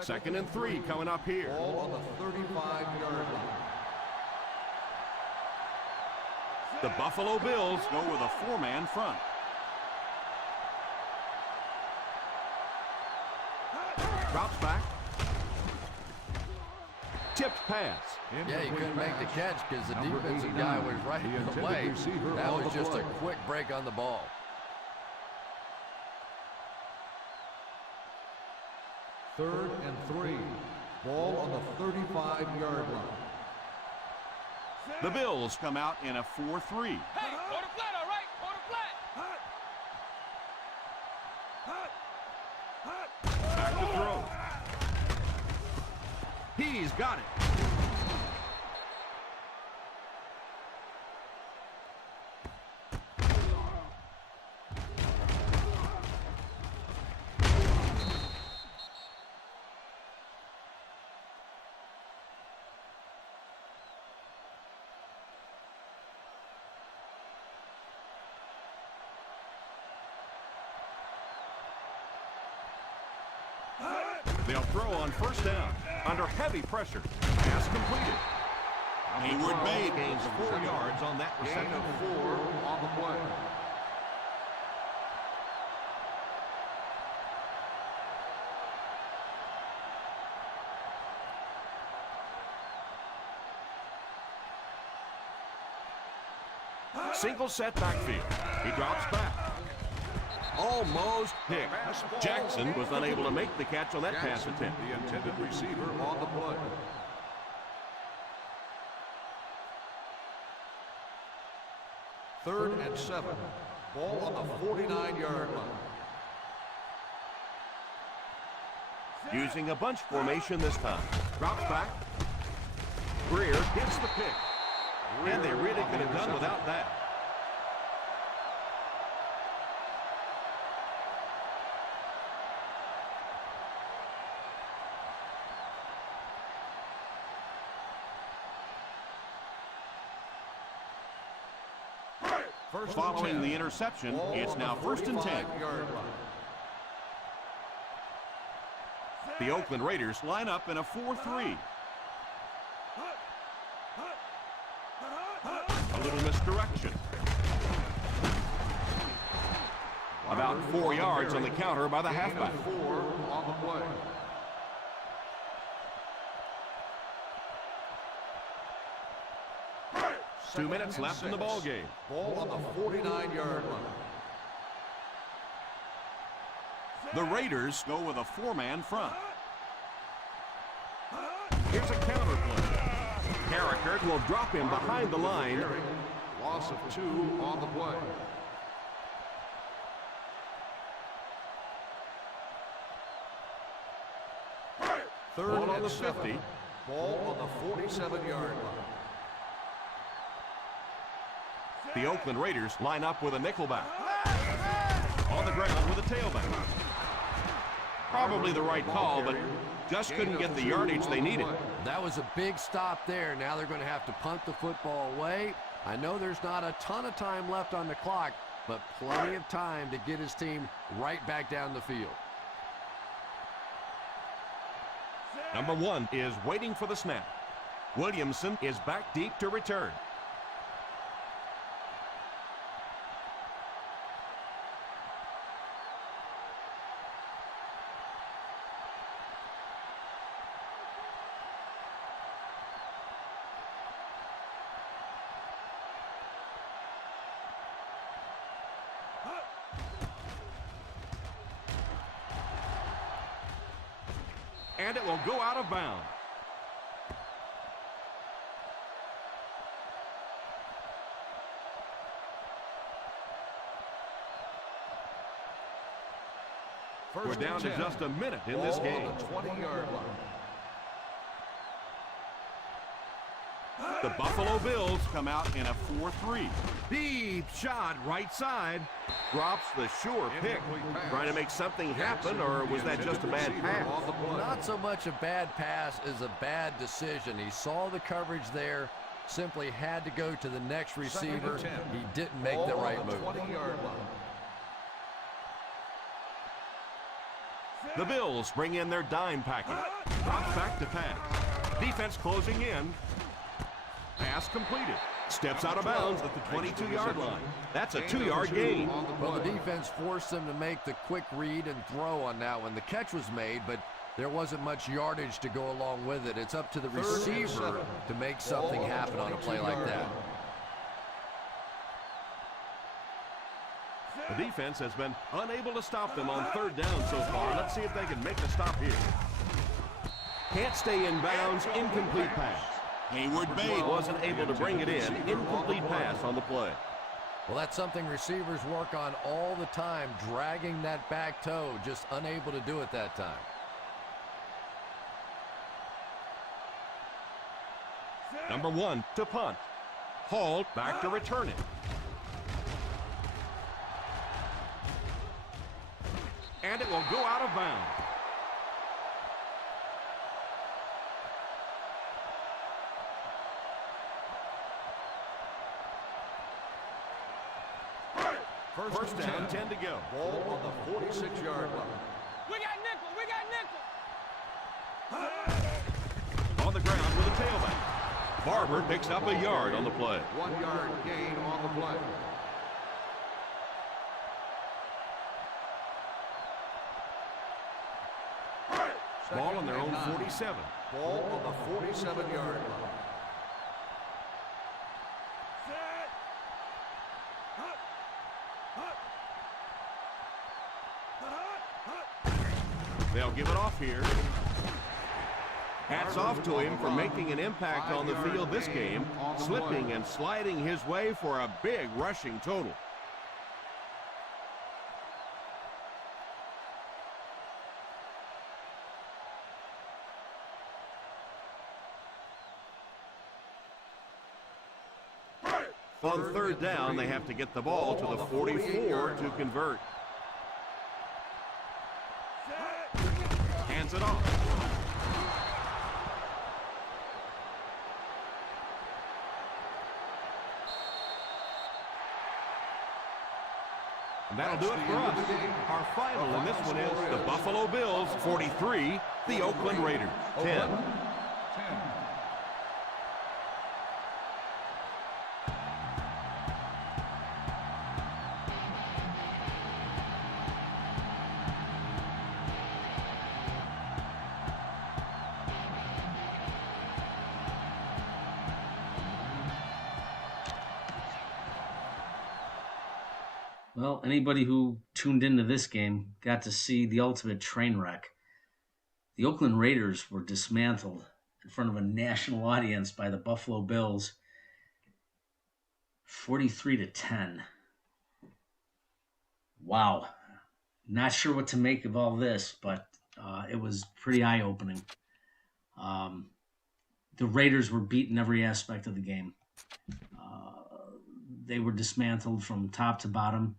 Second and 3 coming up here. Ball on the 35-yard line. The Buffalo Bills go with a 4-man front. Drops back. Tipped pass. Yeah, you couldn't make the catch because the defensive guy was right in the way. That was just a quick break on the ball. Third and 3. Ball on the 35-yard line. The Bills come out in a 4-3. Hey, quarter flat, all right? Quarter flat. Back to throw. He's got it. They'll throw on first down under heavy pressure. Pass completed. Hayward Bay gains 4 yards on that reception. Gain of 4 on the play. Single set backfield. He drops back. Almost picked. Jackson was unable to make the catch on that pass attempt. The intended receiver on the play. Third and 7. Ball on the 49-yard line. Using a bunch formation this time. Drops back. Greer gets the pick. And they really could have done without that. Following the interception, it's now first and 10. The Oakland Raiders line up in a 4-3. A little misdirection. About 4 yards on the counter by the halfback. 4 on the play. Two minutes left in the ball game. Ball on the 49-yard line. The Raiders go with a 4-man front. Here's a counter play. Carricker will drop him behind the line. Loss of 2 on the play. Third Ball on and the 7. 50. Ball on the 47-yard line. The Oakland Raiders line up with a nickelback. On the ground with a tailback. Probably the right call, but just couldn't get the yardage they needed. That was a big stop there. Now they're going to have to punt the football away. I know there's not a ton of time left on the clock, but plenty of time to get his team right back down the field. Number 1 is waiting for the snap. Williamson is back deep to return. And it will go out of bounds. We're down to just a minute in this game. Ball on the 20-yard line. The Buffalo Bills come out in a 4-3. Deep shot right side. Drops the sure pick. Trying to make something happen, or was that just a bad pass? Not so much a bad pass as a bad decision. He saw the coverage there, simply had to go to the next receiver. He didn't make the right move. The Bills bring in their dime package. Drops back to pass. Defense closing in. Pass completed. Steps out of bounds at the 22-yard line. That's a 2-yard gain. Well, the defense forced them to make the quick read and throw on that one. The catch was made, but there wasn't much yardage to go along with it. It's up to the receiver to make something happen on a play like that. The defense has been unable to stop them on 3rd down so far. Let's see if they can make a stop here. Can't stay in bounds. Incomplete pass. Hayward Bay wasn't able to bring it in. Incomplete pass on the play. Well, that's something receivers work on all the time, dragging that back toe, just unable to do it that time. Number 1 to punt. Hall back to return it. And it will go out of bounds. First down, 10 to go. Ball on the 46-yard line. We got nickel. We got nickel. On the ground with a tailback. Barber picks up a yard on the play. 1-yard gain on the play. Ball on their own 47. Ball on the 47-yard line. They'll give it off here. Hats off to him for making an impact on the field this game, slipping and sliding his way for a big rushing total. On 3rd down, they have to get the ball to the 44 to convert. Hands it off. And that'll do it for us. Our final in this one is the Buffalo Bills 43, the Oakland Raiders 10. Well, anybody who tuned into this game got to see the ultimate train wreck. The Oakland Raiders were dismantled in front of a national audience by the Buffalo Bills, 43-10. Wow. Not sure what to make of all this, but it was pretty eye-opening. The Raiders were beaten every aspect of the game. They were dismantled from top to bottom.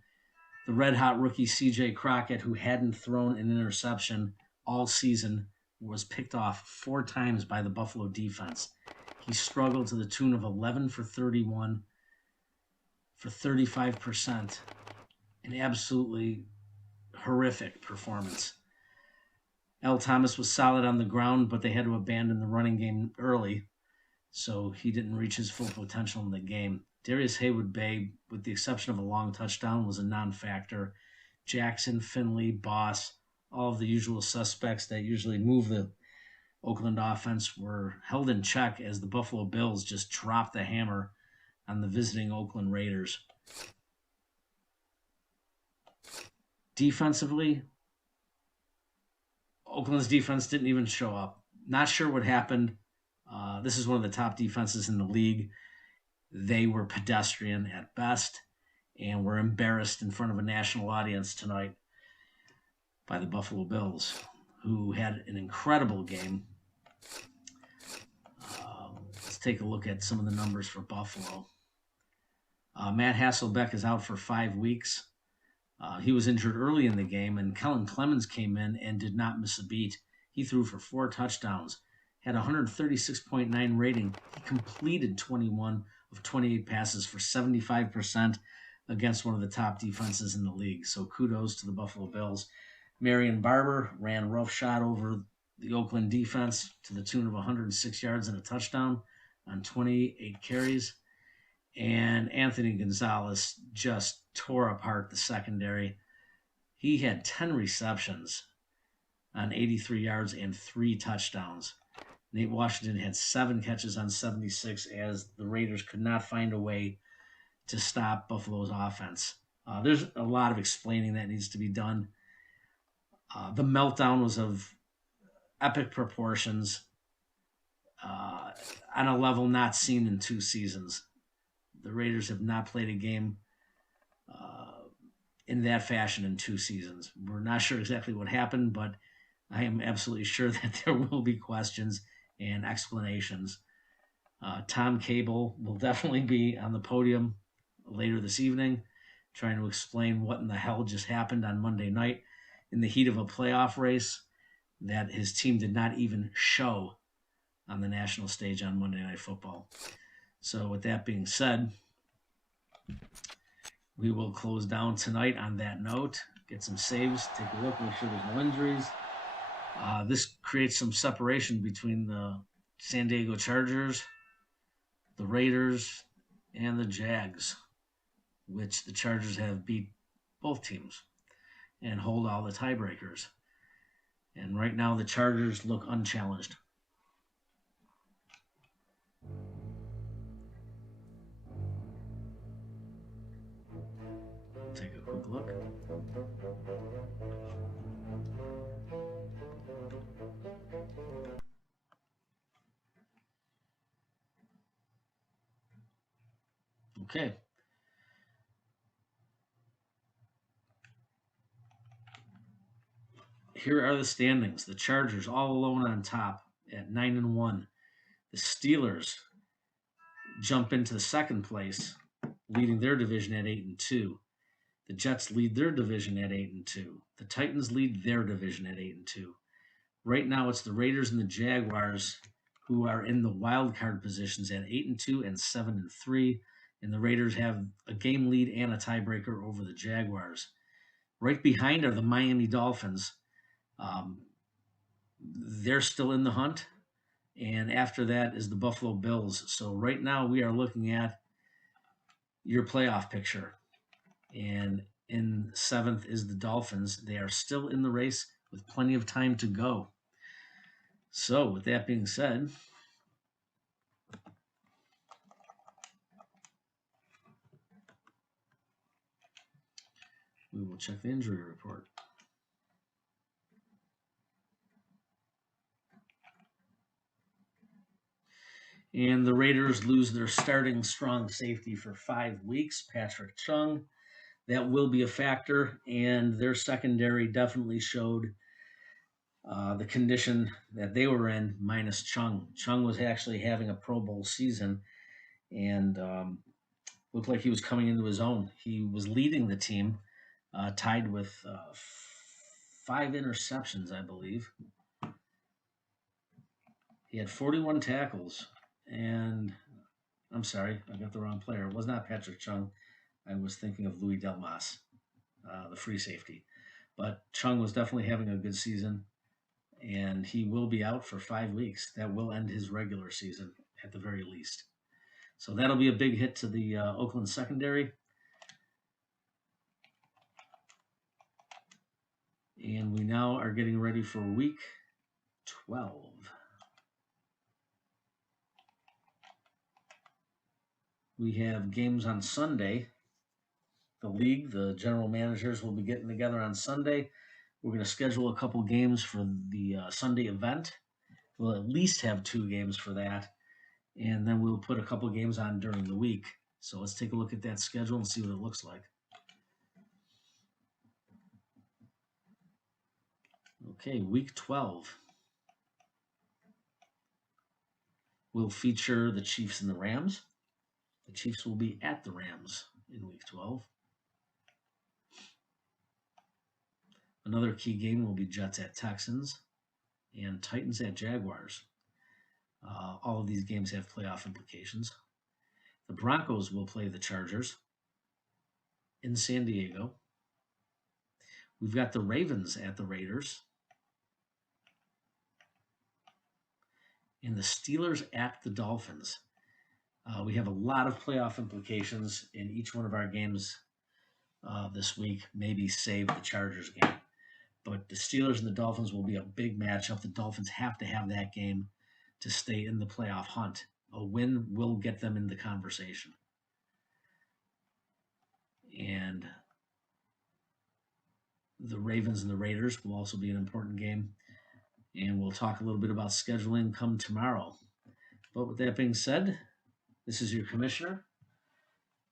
The red-hot rookie C.J. Crockett, who hadn't thrown an interception all season, was picked off 4 times by the Buffalo defense. He struggled to the tune of 11 for 31 for 35%. An absolutely horrific performance. L. Thomas was solid on the ground, but they had to abandon the running game early, so he didn't reach his full potential in the game. Darius Haywood-Bay, with the exception of a long touchdown, was a non-factor. Jackson, Finley, Boss, all of the usual suspects that usually move the Oakland offense were held in check as the Buffalo Bills just dropped the hammer on the visiting Oakland Raiders. Defensively, Oakland's defense didn't even show up. Not sure what happened. This is one of the top defenses in the league. They were pedestrian at best and were embarrassed in front of a national audience tonight by the Buffalo Bills, who had an incredible game. Let's take a look at some of the numbers for Buffalo. Matt Hasselbeck is out for 5 weeks. He was injured early in the game, and Kellen Clemens came in and did not miss a beat. He threw for 4 touchdowns, had a 136.9 rating. He completed 21 of 28 passes for 75% against one of the top defenses in the league. So kudos to the Buffalo Bills. Marion Barber ran roughshod over the Oakland defense to the tune of 106 yards and a touchdown on 28 carries. And Anthony Gonzalez just tore apart the secondary. He had 10 receptions on 83 yards and 3 touchdowns. Nate Washington had 7 catches on 76 as the Raiders could not find a way to stop Buffalo's offense. There's a lot of explaining that needs to be done. The meltdown was of epic proportions on a level not seen in 2 seasons. The Raiders have not played a game in that fashion in 2 seasons. We're not sure exactly what happened, but I am absolutely sure that there will be questions and explanations. Tom Cable will definitely be on the podium later this evening trying to explain what in the hell just happened on Monday night in the heat of a playoff race that his team did not even show on the national stage on Monday Night Football. So with that being said, we will close down tonight on that note, get some saves, take a look, make sure there's no injuries. This creates some separation between the San Diego Chargers, the Raiders, and the Jags, which the Chargers have beat both teams and hold all the tiebreakers. And right now the Chargers look unchallenged. Take a quick look. Okay. Here are the standings. The Chargers all alone on top at 9-1. The Steelers jump into the second place, leading their division at 8-2. The Jets lead their division at 8-2. The Titans lead their division at 8-2. Right now, it's the Raiders and the Jaguars who are in the wild card positions at 8-2 and 7-3, and the Raiders have a game lead and a tiebreaker over the Jaguars. Right behind are the Miami Dolphins. They're still in the hunt, and after that is the Buffalo Bills. So right now we are looking at your playoff picture, and in 7th is the Dolphins. They are still in the race with plenty of time to go. So with that being said, we will check the injury report. And the Raiders lose their starting strong safety for 5 weeks, Patrick Chung. That will be a factor, and their secondary definitely showed the condition that they were in minus Chung. Chung was actually having a Pro Bowl season and looked like he was coming into his own. He was leading the team, tied with 5 interceptions, I believe. He had 41 tackles. And I'm sorry, I got the wrong player. It was not Patrick Chung. I was thinking of Louis Delmas, the free safety. But Chung was definitely having a good season, and he will be out for 5 weeks. That will end his regular season at the very least. So that'll be a big hit to the Oakland secondary. And we now are getting ready for week 12. We have games on Sunday. The league, the general managers will be getting together on Sunday. We're going to schedule a couple games for the Sunday event. We'll at least have 2 games for that. And then we'll put a couple games on during the week. So let's take a look at that schedule and see what it looks like. Okay, week 12. will feature the Chiefs and the Rams. The Chiefs will be at the Rams in Week 12. Another key game will be Jets at Texans and Titans at Jaguars. All of these games have playoff implications. The Broncos will play the Chargers in San Diego. We've got the Ravens at the Raiders. And the Steelers at the Dolphins. We have a lot of playoff implications in each one of our games this week. Maybe save the Chargers game. But the Steelers and the Dolphins will be a big matchup. The Dolphins have to have that game to stay in the playoff hunt. A win will get them in the conversation. And the Ravens and the Raiders will also be an important game. And we'll talk a little bit about scheduling come tomorrow. But with that being said, this is your commissioner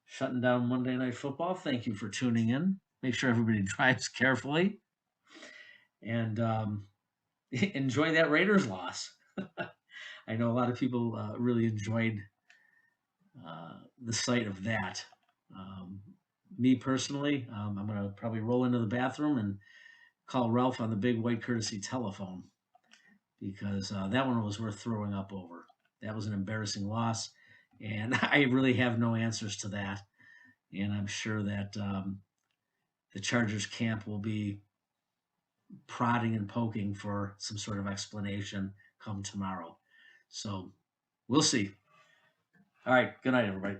shutting down Monday Night Football. Thank you for tuning in. Make sure everybody drives carefully. And enjoy that Raiders loss. I know a lot of people really enjoyed the sight of that. Me personally, I'm going to probably roll into the bathroom and call Ralph on the big white courtesy telephone because that one was worth throwing up over. That was an embarrassing loss, and I really have no answers to that. And I'm sure that the Chargers camp will be prodding and poking for some sort of explanation come tomorrow. So we'll see. All right. Good night, everybody.